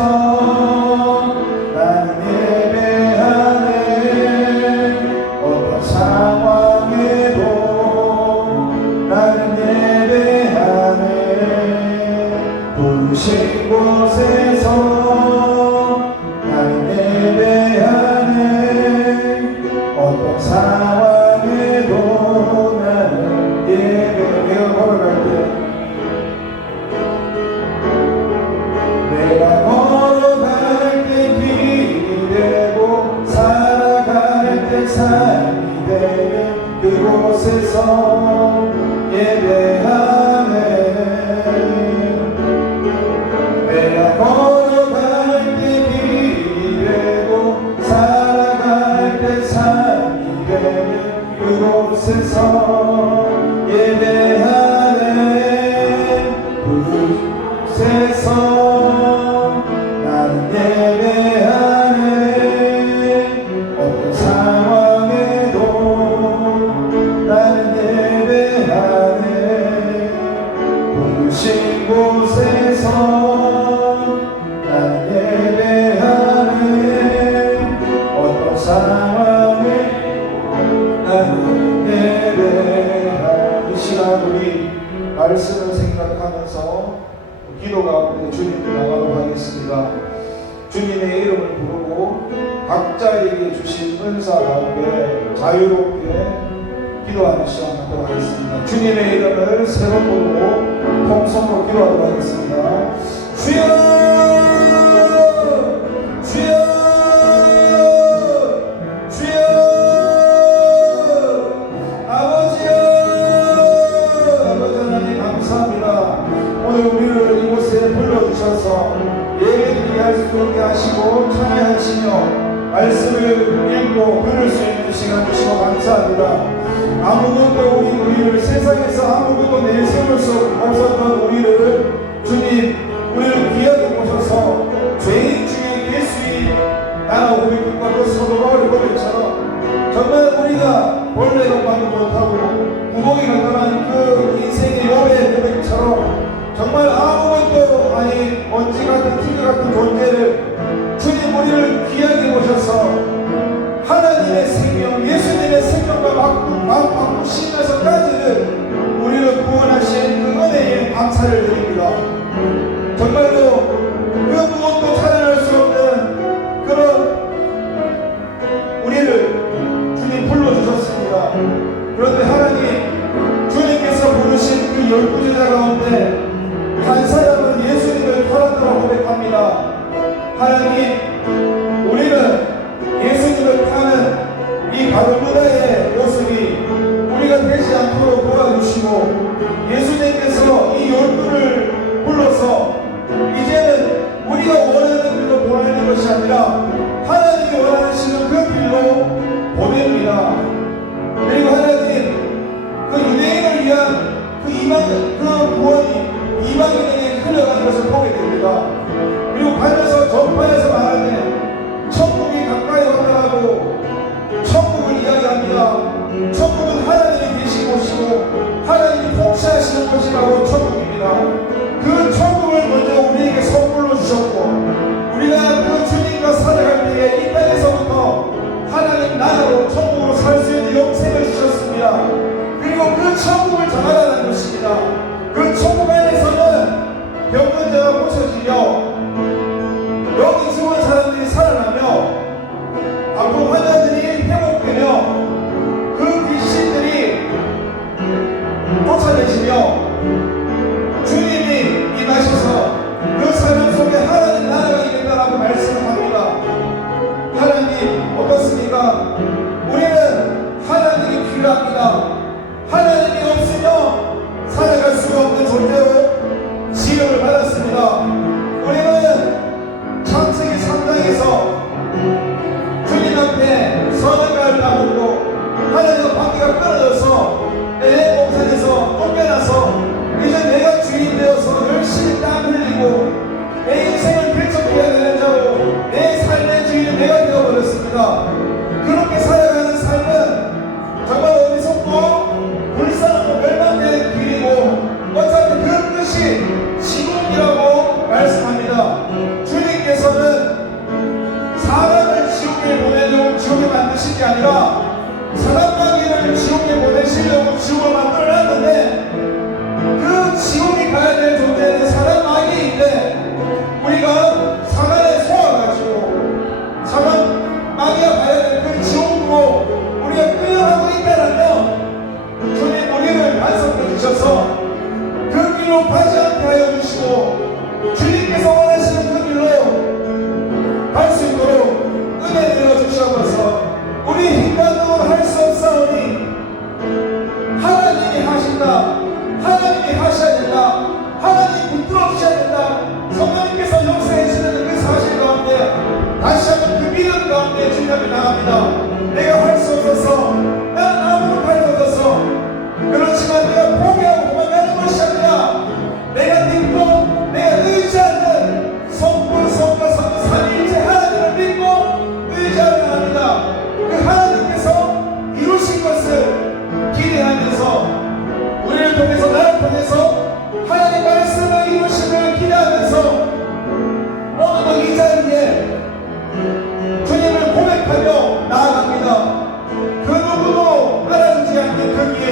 나는 예배하네. 어떤 상황에도 나는 예배하네. 부르신 곳에서 나는 예배하네. 어떤 상황에도 나는 예배하네. 내가 걸어갈 때 내가 걸어갈 때 길이 되고 살아갈 때 삶이 되는 그곳에서 예배하네. 내가 걸어갈 때 길이 되고 살아갈 때 삶이 되는 그곳에서 예배하네. 그곳에서 나는 예배하네. 어떤 상황에도 나는 예배하네. 부르신 곳에서 나는 예배하네. 어떤 상황에 나는 예배하네. 이 시간 우리 말씀을 생각하면서 기도 가운데 주님께 나가도록 하겠습니다. 주님의 이름을 부르고 각자에게 주신 은사 가운데 자유롭게 기도하는 시간 갖도록 하겠습니다. 주님의 이름을 세 번 부르고 통성으로 기도하도록 하겠습니다. 주여 주여 주여 아버지여 아버지 하나님 기도하고 찬양하시며 말씀을 읽고 들을 수 있는 시간 주시고 감사합니다. 아무것도 우리를 세상에서 아무것도 내세울 수 없었던 우리를 주님 우리를 귀하게 모셔서 죄인 중에 예수의 나라 우리 끝과 그 서도마을 고백처럼 정말 우리가 본래 동반도 못하고 구멍이 나타난 그 인생의 욥의 고백처럼 정말 아무것도 아닌 먼지 같은 티그 같은 존재를 주님 우리를 귀하게 모셔서 하나님의 생명, 예수님의 생명과 바꾸시면서까지는 우리를 구원하신 그 은혜에 감사를 드립니다. 정말로 그 무엇도 찾아낼 수 없는 그런 우리를 주님 불러주셨습니다. 그런데 하나님 주님께서 부르신 그 12제자 가운데 한 사람은 예수님을 따랐다고 고백합니다. 하나님 우리는 예수님을 타는 이 가룟유다의 모습이 우리가 되지 않도록 도와주시고 예수님께서 이 12를 불러서 이제는 우리가 원하는 길로 보내는 것이 아니라 하나님이 원하시는 그 길로 보냅니다. 그리고 하나님 그 유대인을 위한 그 구원이 이방인에게 흘러가는 것을 보게 됩니다. 그리고 가면서 전파에서 말하는 천국이 가까이 왔다고 천국을 이야기합니다. 천국은 하나님이 계신 곳이고 하나님이 통치하시는 곳이라고 천국입니다. 그 천국을 먼저 우리에게 선물로 주셨고 우리가 그 주님과 살아갈 때에 이 땅에서부터 하나님 나라로 천국으로 살 수 있는 영생을 주셨습니다. 그리고 그 천국을 전하라는 것입니다. 그 천국 안에서는 병건자가 고쳐지며 여기 죽은 사람들이 살아나며 아픈 환자들이 회복되며 그 귀신들이 쫓아내시며 주님이 임하셔서 그 사람 속에 하나님 나라가 있겠다라고 말씀합니다. 하나님 어떻습니까? 우리는 하나님이 필요합니다. 하나님이 없으며 살아갈 수가 없는 존재로 지음을 받았습니다. 우리는 창세기 3장에서 주님 앞에 선악과를 따먹고 하나님과 관계가 끊어져서 내 목산에서 쫓겨나서 이제 내가 주인 되어서 열심히 땀 흘리고 내 인생을 개척해야 되는 자로 내 삶의 주인이 내가 되어버렸습니다. 그렇게 살아가는 삶은 정말 어리석고 불쌍하고 멸망된 길이고 어차피 그 끝이 지옥이라고 말씀합니다. 주님께서는 사람을 지옥에 보내려고 지옥에 만드신 게 아니라 사람 마귀를 지옥에 보내시려고 지옥을 만들어놨는데 그 지옥에 가야 될 존재는 사람 마귀인데 우리가 사단에 속아가지고 사단 마귀가 가야 될 그 지옥으로 우리가 끌려가고 있다라면 주님 우리를 반석해 주셔서 그 길로 가지 않게 하여 주시고 주님께서 원하시는 그 길로 갈 수 있도록 은혜 내려 주셔서 우리 힘만으로 할 수 없사오니 하나님이 하신다. 하나님이 하셔야 된다. 하나님이 붙들어 주셔야 된다. 성령님께서 역사해주는 그 사실 가운데 다시 한번 그 믿음 가운데 주님 앞에 나갑니다. 내가 할 수 없어서 나는 아무것도 할 수 없어서 그렇지만 내가 포기하고 도망가는 것이 아니라 내가 믿고 내가 의지하는 성부 성과 성부 삼위일체 하나님을 믿고 의지하려 합니다. 그 하나님께서 이루신 것을 기대하면서 우리를 통해서 나를 통해서 하나님 말씀을 이루심을 기대하면서 오늘도 이 자리에 주님을 고백하며 나아갑니다. 그 누구도 알아주지 않는 그 길,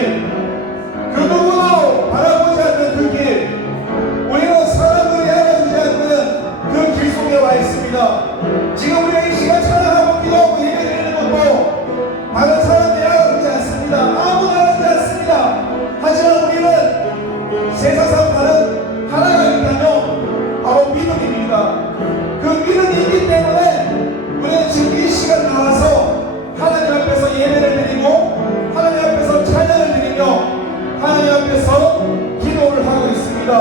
그 누구도 바라보지 않는 그 길, 우리는 사람들이 알아주지 않는 그 길 속에 와 있습니다. 지금 우리가 이 시간 찬양하고 기도하고 예배드리는 것도 다른 사람들이 알아주지 않습니다. 아무도 알아주지 않습니다. 하지만 우리는 세상과 다른 하나가 있다면 바로 믿음입니다. 그 믿음이 있기 때문에 우리는 지금 이 시간 나와서 하나님 앞에서 예배를 드리고 하나님 앞에서 찬양을 드리며 하나님 앞에서 기도를 하고 있습니다.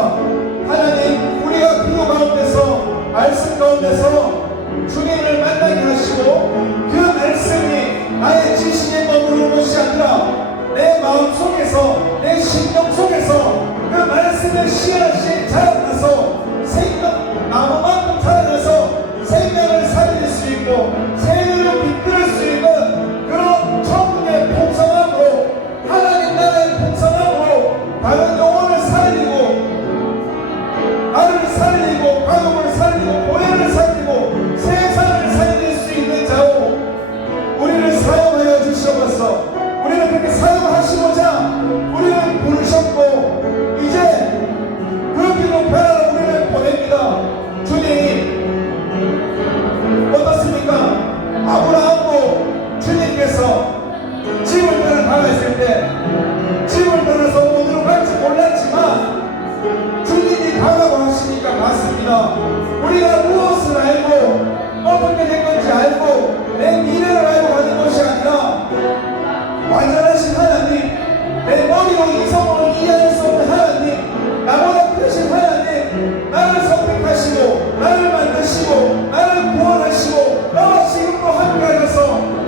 하나님 우리가 기도 가운데서 말씀 가운데서 주님을 중심에 머무르는 것이 아니라 내 마음 속에서, 내 심령 속에서 그 말씀을 씨앗이 자라나서 생명 나무만큼 자라나서 생명을 살릴 수 있고 세계를 이끌 수 있는 그런 천국의 풍성함으로, 하나님 나라의 풍성함으로 다른 영혼을 살리고 나를 살리고 가족을 살리고 교회를 살리고 세상을 살릴 수 있는 자로 우리를 사용하여 주시옵소서. 우리는 그렇게 사용하시고자 우리를 부르셨고 이제 그 길로 변하는 우리를 보냅니다. 주님 어떻습니까? 아브라함도 주님께서 집을 떠나 나갔을 때 집을 떠나서 어디로 갈지 몰랐지만 주님이 가라고 하시니까 갔습니다. 우리가 무엇을 알고 어떻게 된 건지 알고 내 미래를 알고 가는 것이 아니라 완전하신 하나님, 내 머리로 이성으로 이해할 수 없는 하나님, 나보다 크신 하나님, 나를 선택하시고 나를 만드시고 나를 구원하시고 나와 지금도 함께하셔서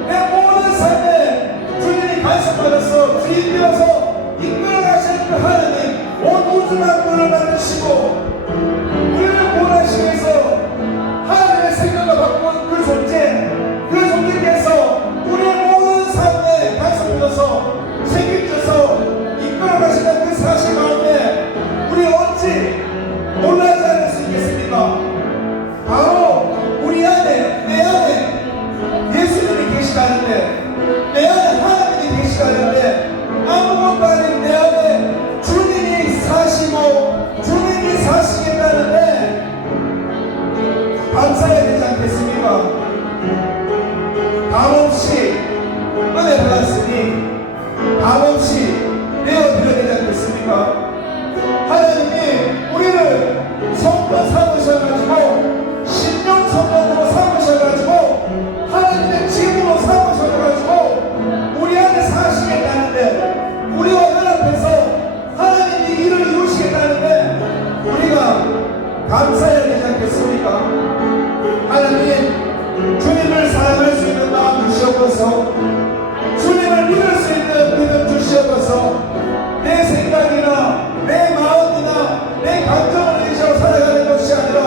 내 모든 삶에 주님이 간섭받아서 주인 되어서 이끌어가시는 그 하나님, 온 우주 만물을 만드시고 우리를 구원하시기 위해서 하나님의 생각을 바꾼 그 존재께서 우리의 모든 삶에 간섭되어서 책임져서 이끌어가시는 그 사실 가운데 우리 어찌 놀라지 않을 수 있겠습니까? 바로 우리 안에, 내 안에 예수님이 계시다는데, 내 안에 하나님이 계시다는데, 아무것도 아닌 내 안에 주님이 사시고 주님이 사시겠다는데 감사해야 되지 않겠습니까? 담없이 은혜 받았으니 담없이 내어드려야 되지 않겠습니까? 하나님이 우리를 성도 삼으셔가지고 신령 성도로 삼으셔가지고 하나님의 집으로 삼으셔가지고 우리 안에 사시겠다는데, 우리와 연합해서 하나님이 일을 이루시겠다는데 우리가 감사해야 되지 않겠습니까? 하나님, 주님을 사랑할 수 있는 마음 주시옵소서. 주님을 믿을 수 있는 믿음 주시옵소서. 내 생각이나 내 마음이나 내 감정을 의지하고 살아가는 것이 아니라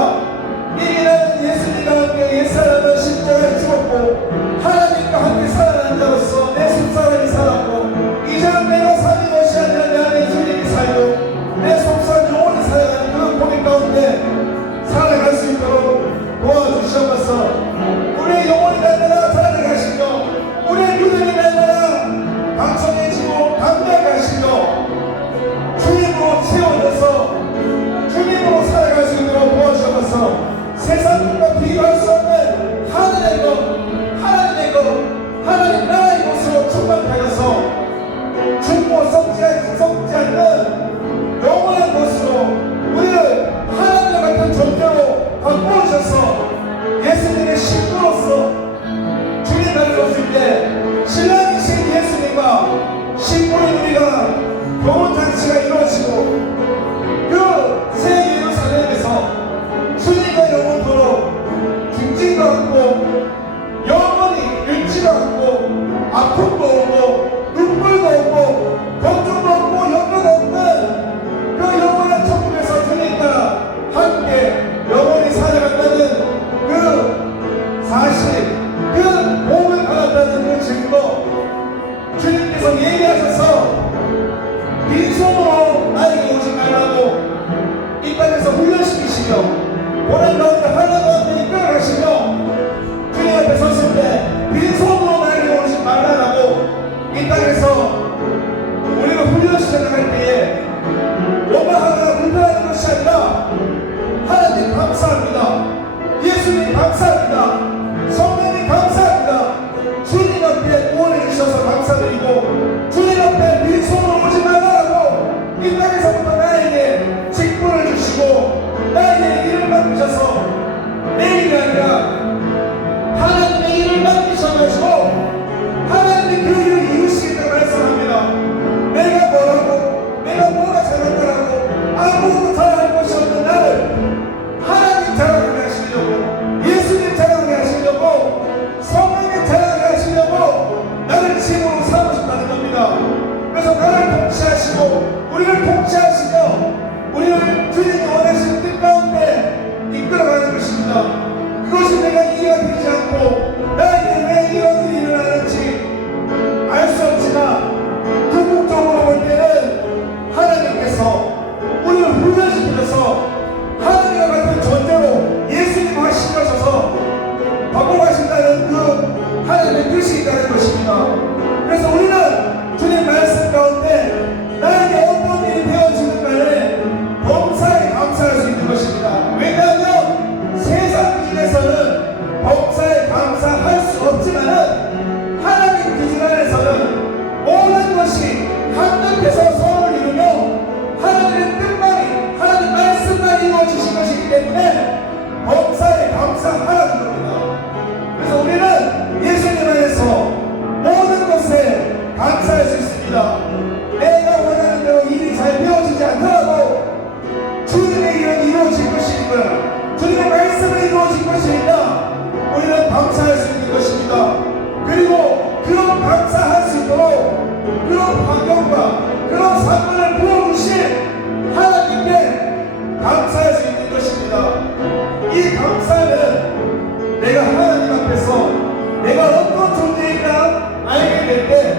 이미 나는 예수님과 함께 옛사람은 십자가에 죽었고 하나님과 함께 살아가는 자로서 내 속사람이 살았고 이제는 내가 사는 것이 아니라 내 안에 주님이 살고 내 속삭 영혼이 살아가는 그 고민 가운데 살아갈 수 있도록 도와주시옵소서. 우리의 영혼이 날마다 자라나가시며 우리의 믿음이 날마다 강성해지고 담대하시며 주님으로 채워져서 주님으로 살아갈 수 있도록 도와주셔서 세상과 비교할 수 없는 하늘의 것, 하나님의 것, 하나님 나라의 것으로 충만하여서 죽고 썩지 않는 영원한 것으로 우리를 하나님과 같은 존재로 바꾸셔서 예수님의 신부로서 주님 앞에 오실 때 신랑이신 예수님과 신부인 우리가 결혼잔치가 이루어지고 그 새 예루살렘에서 주님과 영원토록 중진도 않고 영원히 일지도 않고 아픔도 없고 눈물도 없고 걱정도 없고 염려도 없는 그 영원한 천국에서 주님과 함께 영원히 살아간다는 그 사실, 그 복을 받았다는 그 증거, 주님께서 얘기하셔서 빈손으로 나에게 오지 말라고 이 땅에서 훈련시키시며 고난 가운데 환난 가운데 이끌어가시며 주님 앞에 섰을 때 빈손으로 나에게 오지 말라고 이 땅에서 우리를 훈련시켜 나갈 때에 뭔가 하나가 불편한 것이 아니라 하나님 감사합니다, 예수님 감사합니다, 성령님 감사합니다, 주님 앞에 구원해 주셔서 감사드리고 주님 앞에 빈손으로 오지 말라고 이 땅에서부터 나에게 직분을 주시고 나에게 일을 맡기셔서 내 일이 아니라 하나님의 일을 맡기셔가지고 하나님이 그 일을 이루시겠다고 말씀합니다. 내가 뭐라고 내가 뭐가 잘할 거라고 아무것도 잘할 것이 없는 나를 하나님 자랑하게 하시려고, 예수님 자랑하게 것입니다. 그것이 내가 이해가 되지 않고 나에게 왜 이런 일이 일어나는지 알 수 없지만 궁극적으로 볼 때는 하나님께서 우리를 훈련시켜서 하나님과 같은 존재로 예수님과 신으셔서 바꿔가신다는 그 하나님의 뜻이 있다는 것입니다. 그래서 우리는 주님 말씀 가운데 나에게 어떤 일이 되어지는 간에 범사에 감사할 수 있는 것입니다. 왜냐하면 세상 기준에서는 범사에 감사할 수 없지만은 하나님 기준 안에서는 모든 것이 합력해서 서로를 이루며 하나님의 뜻만이 하나님 말씀만 이루어지신 것이기 때문에 범사에 감사하라는 겁니다. 그래서 우리는 예수님 안에서 모든 것에 감사할 수 있습니다. 내가 원하는 대로 일이 잘 되어지지 않더라도 주님의 일은 이루어질 것이니까 주님의 말씀은 이루어질 것이니까 우리는 감사할 수 있는 것입니다. 그리고 그런 감사할 수 있도록 그런 환경과 그런 상황을 부어주신 하나님께 감사할 수 있는 것입니다. 이 감사는 내가 하나님 앞에서 내가 어떤 존재인가 알게 될 때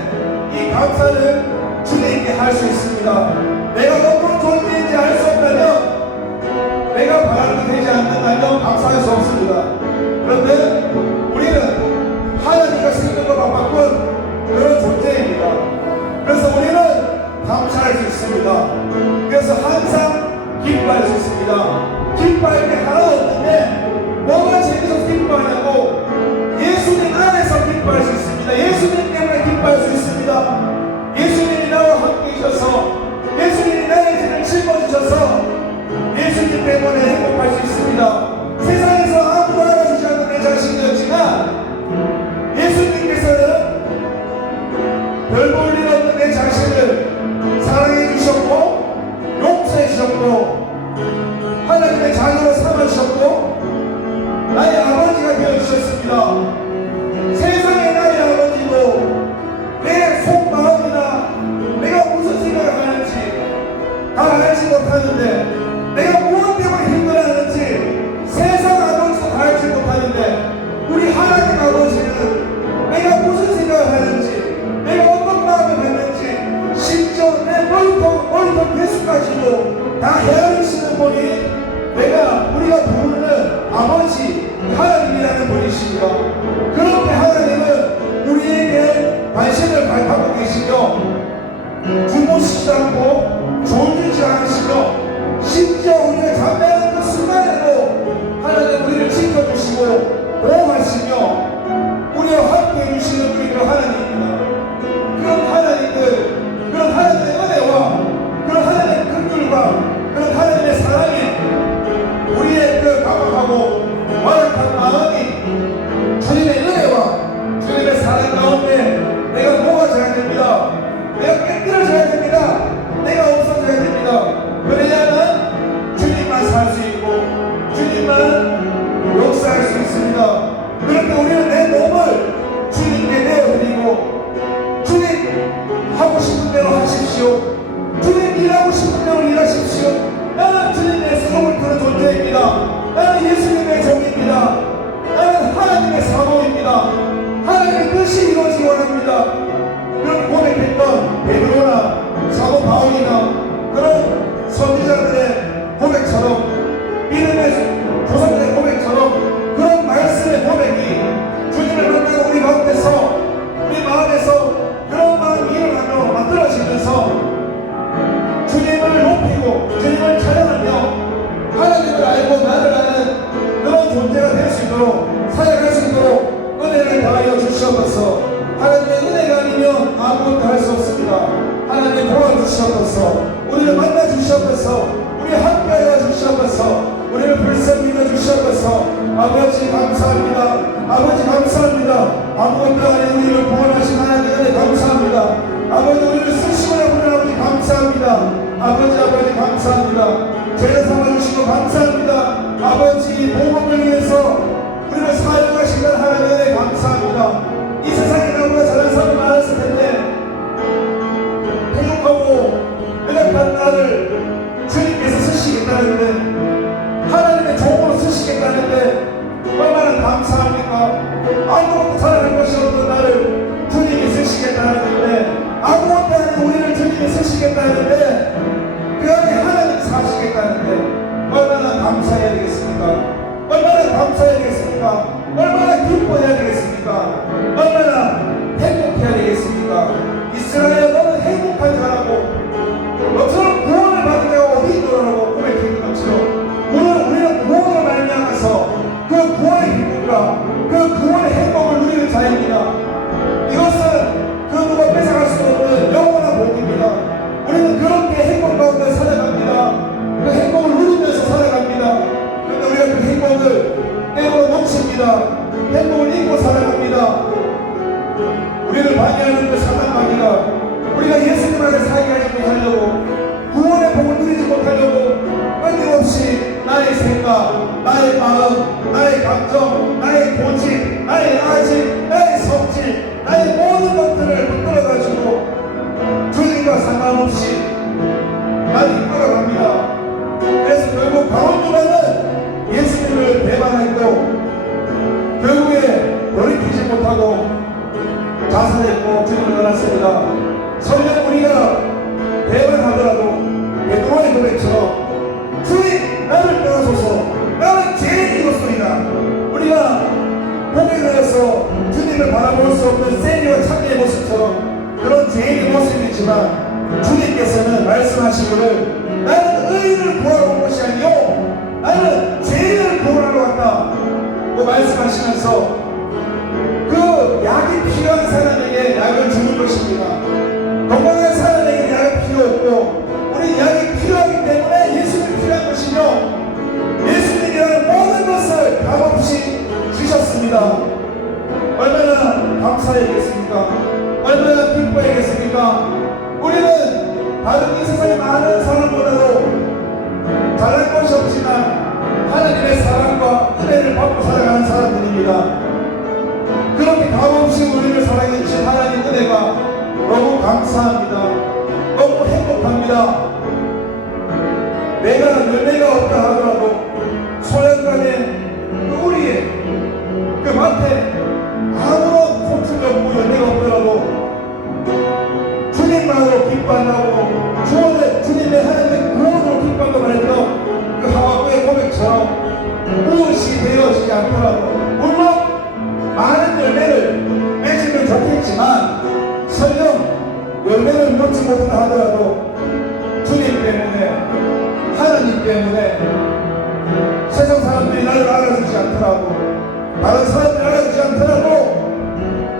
이 감사를 주님께 할 수 있습니다. 내가 어떤 존재인지 알 수 없다면 내가 바라는 되지 않는다면 감사할 수 없습니다. 그런데 우리는 하나님과 생명과 바꾼 그런 존재입니다. 그래서 우리는 감사할 수 있습니다. 그래서 항상 기뻐할 수 있습니다. 기뻐할 게 하나도 없는데 뭐가 재미서 기뻐하냐고 예수님 안에서 기뻐할 수 있습니다. 예수님 때문에 기뻐할 수 있습니다. 예수님이 나와 함께 계셔서 예수님이 나의 죄를 짊어지셔서 예수님 때문에 행복할 수 있습니다. 세상에서 아무도 알아주지 않는 내 자신이었지만 예수님께서는 별 볼 일 없는 내 자신을 사랑해 주셨고 용서해 주셨고 하나님의 자녀로 삼아주셨고 나의 아버지가 되어주셨습니다. 세상의 나의 아버지도 내 속마음이나 내가 무슨 생각을 하는지 다 알지 못하는데 내가 무엇 때문에 힘들어하는지 세상 아버지도 다 알지 못하는데 우리 하나님 아버지는 내가 무슨 생각을 하는지 내가 어떤 마음을 갖는지 심지어 내 머리통 개수까지도 다 헤아리시는 분이 우리가 부르는 아버지 하나님이라는 분이십니다. 그렇게 하나님은 우리에게 관심을 갖고 계시며 주무시지 않고 졸지지 않으시며 심지어 우리가 잠자는 그 순간에도 하나님 우리를 지켜주시고 보호하시며 우리와 함께 해주시는 우리 그 하나님입니다. 그런 하나님들, 그런 하나님의 은혜와 그런 하나님의 긍휼과 그런 하나님의 사랑에 우리의 그 강박하고 완악한 마음이 주님의 은혜와 주님의 사랑 가운데 내가 녹아져야 됩니다. 내가 깨끗해져야 됩니다. 내가 없어져야 됩니다. 왜냐하면 주님만 살 수 있고 주님만 역사할 수 있습니다. 그렇게 우리는 내 몸을 주님께 내어드리고 주님 하고 싶은 대로 하십시오. 주님 일하고 싶은 대로 일하십시오. 나는 주님의 수종을 드는 존재입니다. 나는 예수님의 종입니다. 누굽니까? 그 구원의 행복을 누리는 자입니다. 이것은 그 누가 뺏어갈 수 없는 영원한 복입니다. 우리는 그렇게 행복 가운데 살아갑니다. 그 행복을 누리면서 살아갑니다. 그런데 우리가 그 행복을 때로 놓칩니다. 행복을 잊고 살아갑니다. 우리를 방해하는 그 사단마귀가 우리가 예수님 안에 살게 하지 못하려고, 구원의 복을 누리지 못하려고 끊임없이 나의 생각, 나의 마음, 나의 감정, 나의 고집, 나의 아집, 나의 성질, 나의 모든 것들을 붙들어가지고 주님과 상관없이 나를 이끌어갑니다. 그래서 결국 바울유다는 예수님을 배반했고 결국에 돌이키지 못하고 자살했고 주님을 떠났습니다. 설령 우리가 배반하더라도 베드로의 고백처럼 주님 나를 떠나소서, 나는 죄인이었소이다. 우리가 고백을 해서 주님을 바라볼 수 없는 세리와 창녀의 모습처럼 그런 죄인의 모습이지만 주님께서는 말씀하시기를 나는 의인을 구하러 온 것이 아니요 나는 죄인을 구원하러 왔다 고 말씀하시면서 그 약이 필요한 사람에게 약을 주는 것입니다. 건강한 사람에게 약이 필요 없고 우리 약이 필요하기 때문에 예수님이 필요한 것이며 예수님이라는 모든 것을 값없이 주셨습니다. 얼마나 감사하겠습니까? 얼마나 기뻐하겠습니까? 우리는 다른 이 세상의 많은 사람보다도 잘할 것이 없지만 하나님의 사랑과 은혜를 받고 살아가는 사람들입니다. 그렇게 값없이 우리를 사랑해주신 하나님 은혜가 너무 감사합니다. 너무 행복합니다. 내가 열매가 없다 하더라도 소양간에 그 우리의 그 밭에 아무런 고충이 없고 열매가 없더라도 주님만으로 기뻐한다고 주님의 하나님의 구원으로 기뻐한다고 말했던 그 하박국의 고백처럼 무엇이 되어지지 않더라도 물론 많은 열매를 맺으면 좋겠지만 설령 열매를 맺지 못한다 하더라도 주님 때문에 하나님 때문에 세상 사람들이 나를 알아주지 않더라도 다른 사람들이 알아주지 않더라도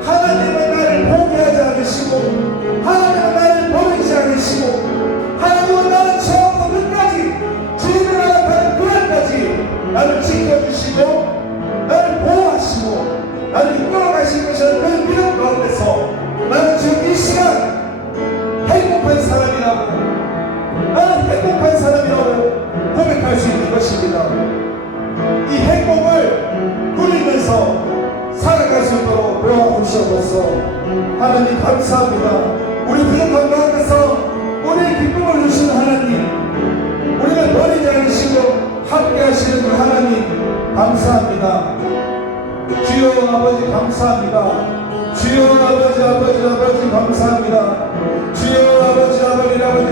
하나님은 나를 포기하지 않으시고 하나님은 나를 버리지 않으시고 하나님은 나를 처음부터 끝까지 주님을 알아가는 그날까지 나를 지켜주시고 나를 보호하시고 나를 이끌어가시는 것이라는 그 믿음 가운데서 나는 지금 이 시간 행복한 사람이라고 나는 행복한 사람이라고 고백할 수 있는 것입니다. 이 행복을 누리면서 살아갈 수 있도록 도와주시옵소서. 하나님 감사합니다. 우리 부족한 가운데서 우리의 기쁨을 주시는 하나님, 우리를 버리지 않으시고 함께 하시는 그 하나님 감사합니다. 주여 아버지 감사합니다. 주여 아버지 감사합니다. 주여 아버지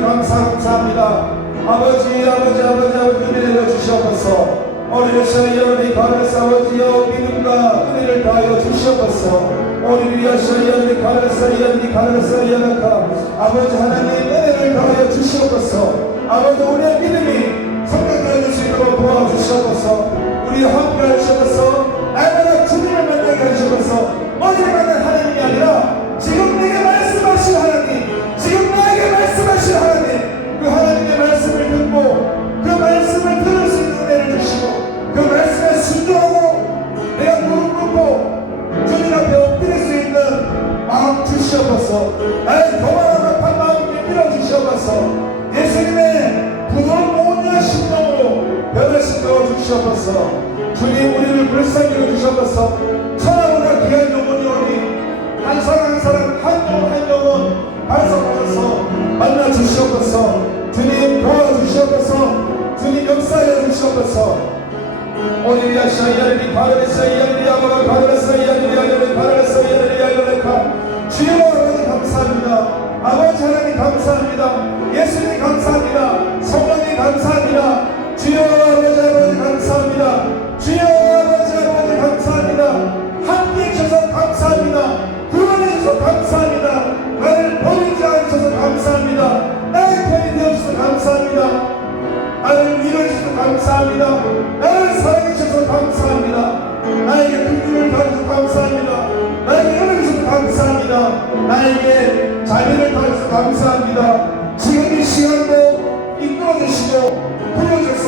감사합니다. 아버지 은혜를 주시옵소서. 오늘 여러분이 가르쳐 아버지여 믿음과 은혜를 다하여 주시옵소서. 오늘 여러분이 가르쳐 아버지 하나님 은혜를 다하여 주시옵소서. 아버지 우리의 믿음이 성장되어질 수 있도록 도와주시옵소서. 우리 함께 하시옵소서. 날마다 주님을 만나게 하시옵소서. 어제 만난 하나님이 아니라 지금 내게 말씀하신 하나님, 지금 나에게 말씀하신 하나님, 그 하나님의 말씀을 듣고 그 말씀을 들을 수 있는 은혜를 주시고 그 말씀에 순종하고 내가 무릎 꿇고 주님 앞에 엎드릴 수 있는 마음 주시옵소서. 나의 교만한 악한 마음을 밀어주시옵소서. 예수님의 부드러운 온유한 심령으로 변화시켜 주시옵소서. 주님 우리를 불쌍히 여기주시옵소서. 천하보다 귀한 영혼이 오니 한 사람 한 영혼 발성하셔서 만나 주시옵소서. 주님 도와주시옵소서. 주님 역사해 주시옵소서. 오늘 야샤이야리 바르사이야리야마 바르사이야리야리 바르사이야리야리카 주여 아버지 감사합니다. 아버지 하나님 감사합니다. 예수님 감사합니다. 성령님 감사합니다. 주여 아버지 감사합니다. 주여 아버지 감사합니다. 함께 해주셔서 감사합니다. 구원해 주셔서 감사합니다. 나를 버리지 않으셔서 감사합니다. 나의 편이 되어주셔서 감사합니다. 나를 위로해 주셔서 감사합니다. 나를 사랑해 주셔서 감사합니다. 나에게 나에게 자비를 더해서 감사합니다. 지금 이 시간도 이끌어주시고 불러주셔서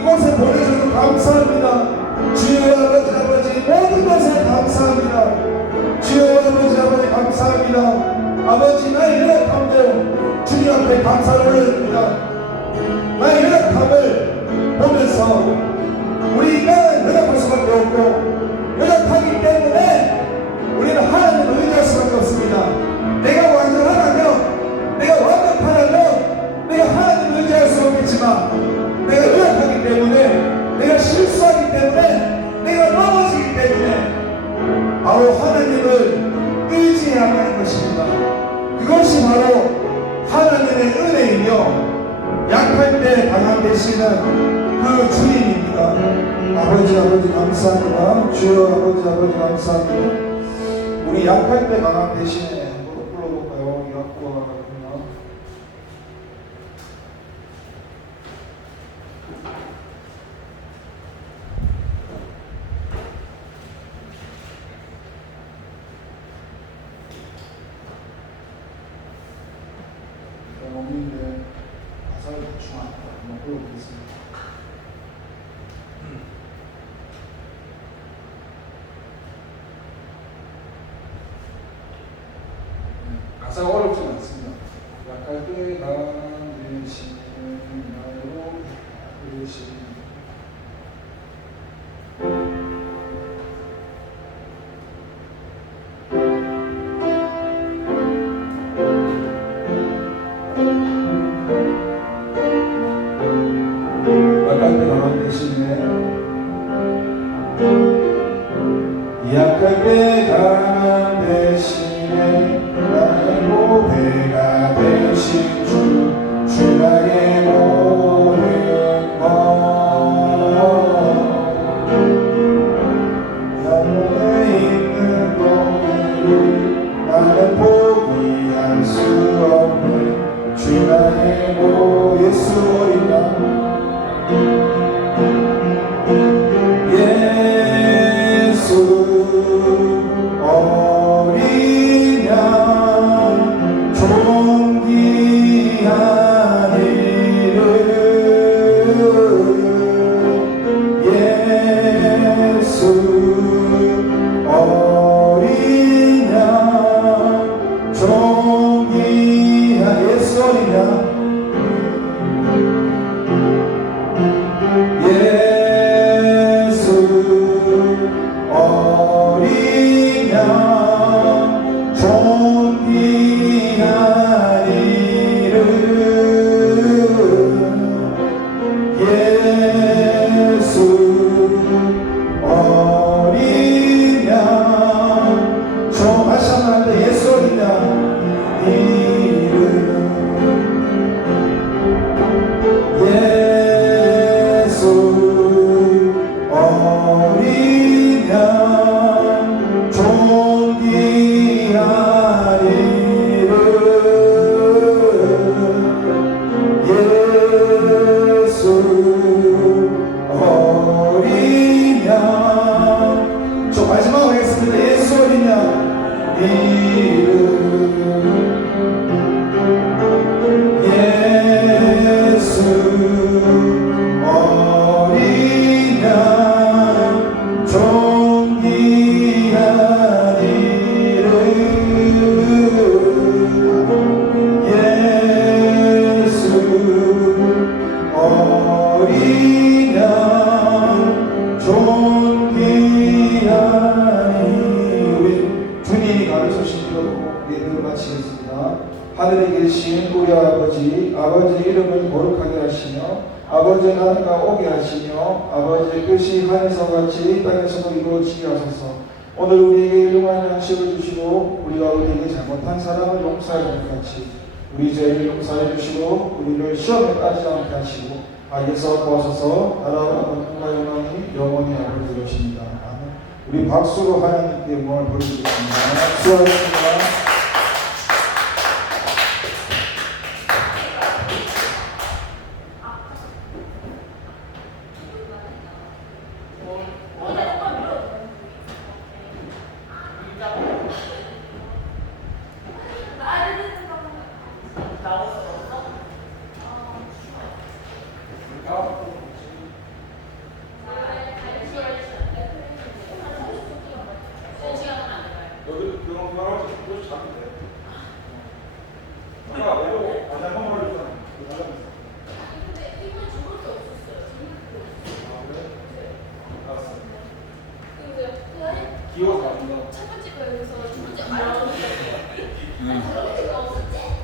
이곳에 보내주셔서 감사합니다. 주여 아버지 모든 것에 감사합니다. 주여 아버지 감사합니다. 아버지 나의 연약함도 주님 앞에 감사를 올려드립니다. 나의 연약함을 보면서 우리 인간은 연약할 수밖에 없고 연약하기 때문에 우리는 하나님을 의지할 수밖에 없습니다. 내가 완전하다면 내가 완벽하다면 내가 하나님을 의지할 수 없겠지만 내가 연약하기 때문에 내가 실수하기 때문에 내가 넘어지기 때문에 바로 하나님을 의지해야 하는 것입니다. 그것이 바로 하나님의 은혜이며 약할 때 강한 되시는 그 주인입니다. 아버지 감사합니다. 주여 아버지 감사합니다. 우리 약할 때 강한 대신에 한번 불러볼까요? 약구가 같군요. 없는데 가사를 대충 한번 불러보겠습니다. 가사가 어렵지 않습니다. 약할 때 나 대신 나로 부르시니 약할 때 나 대신에 약할 때 강한 대신에 나의 보배가 되신 주 나의 모든 것 나 몸에 있는 것을 나는 포기할 수 없네 주 나의 예수 어린 양 어린 양 존귀한 이름 예수 어린 양 존귀한 예수 어린 양 하늘에 계신 우리 아버지 이름을 거룩하게 하시며 아버지의 나라가 오게 하시며 아버지의 뜻이 하늘에서 같이 땅에서도 이루어지게 하소서. 오늘 우리에게 일용할 양식을 주시고 우리가 우리에게 잘못한 사람을 용서하는 것 같이 우리 죄를 용서해 주시고 우리를 시험에 빠지지 않게 하시고 악에서 구하소서. 나라와 권능과 영광이 영원히 아버지 되십니다. 아멘. 우리 박수로 하나님께 영광을 돌리겠습니다. 수고하셨습니다. 아까 외로 가장 한번 올렸잖아. 근데 이건 저밖에 없었어요. 아 그래? 알았어. 근데 기억 안 나. 첫 번째 거에서 두 번째 알아보는 거. 두 번째가 없었지?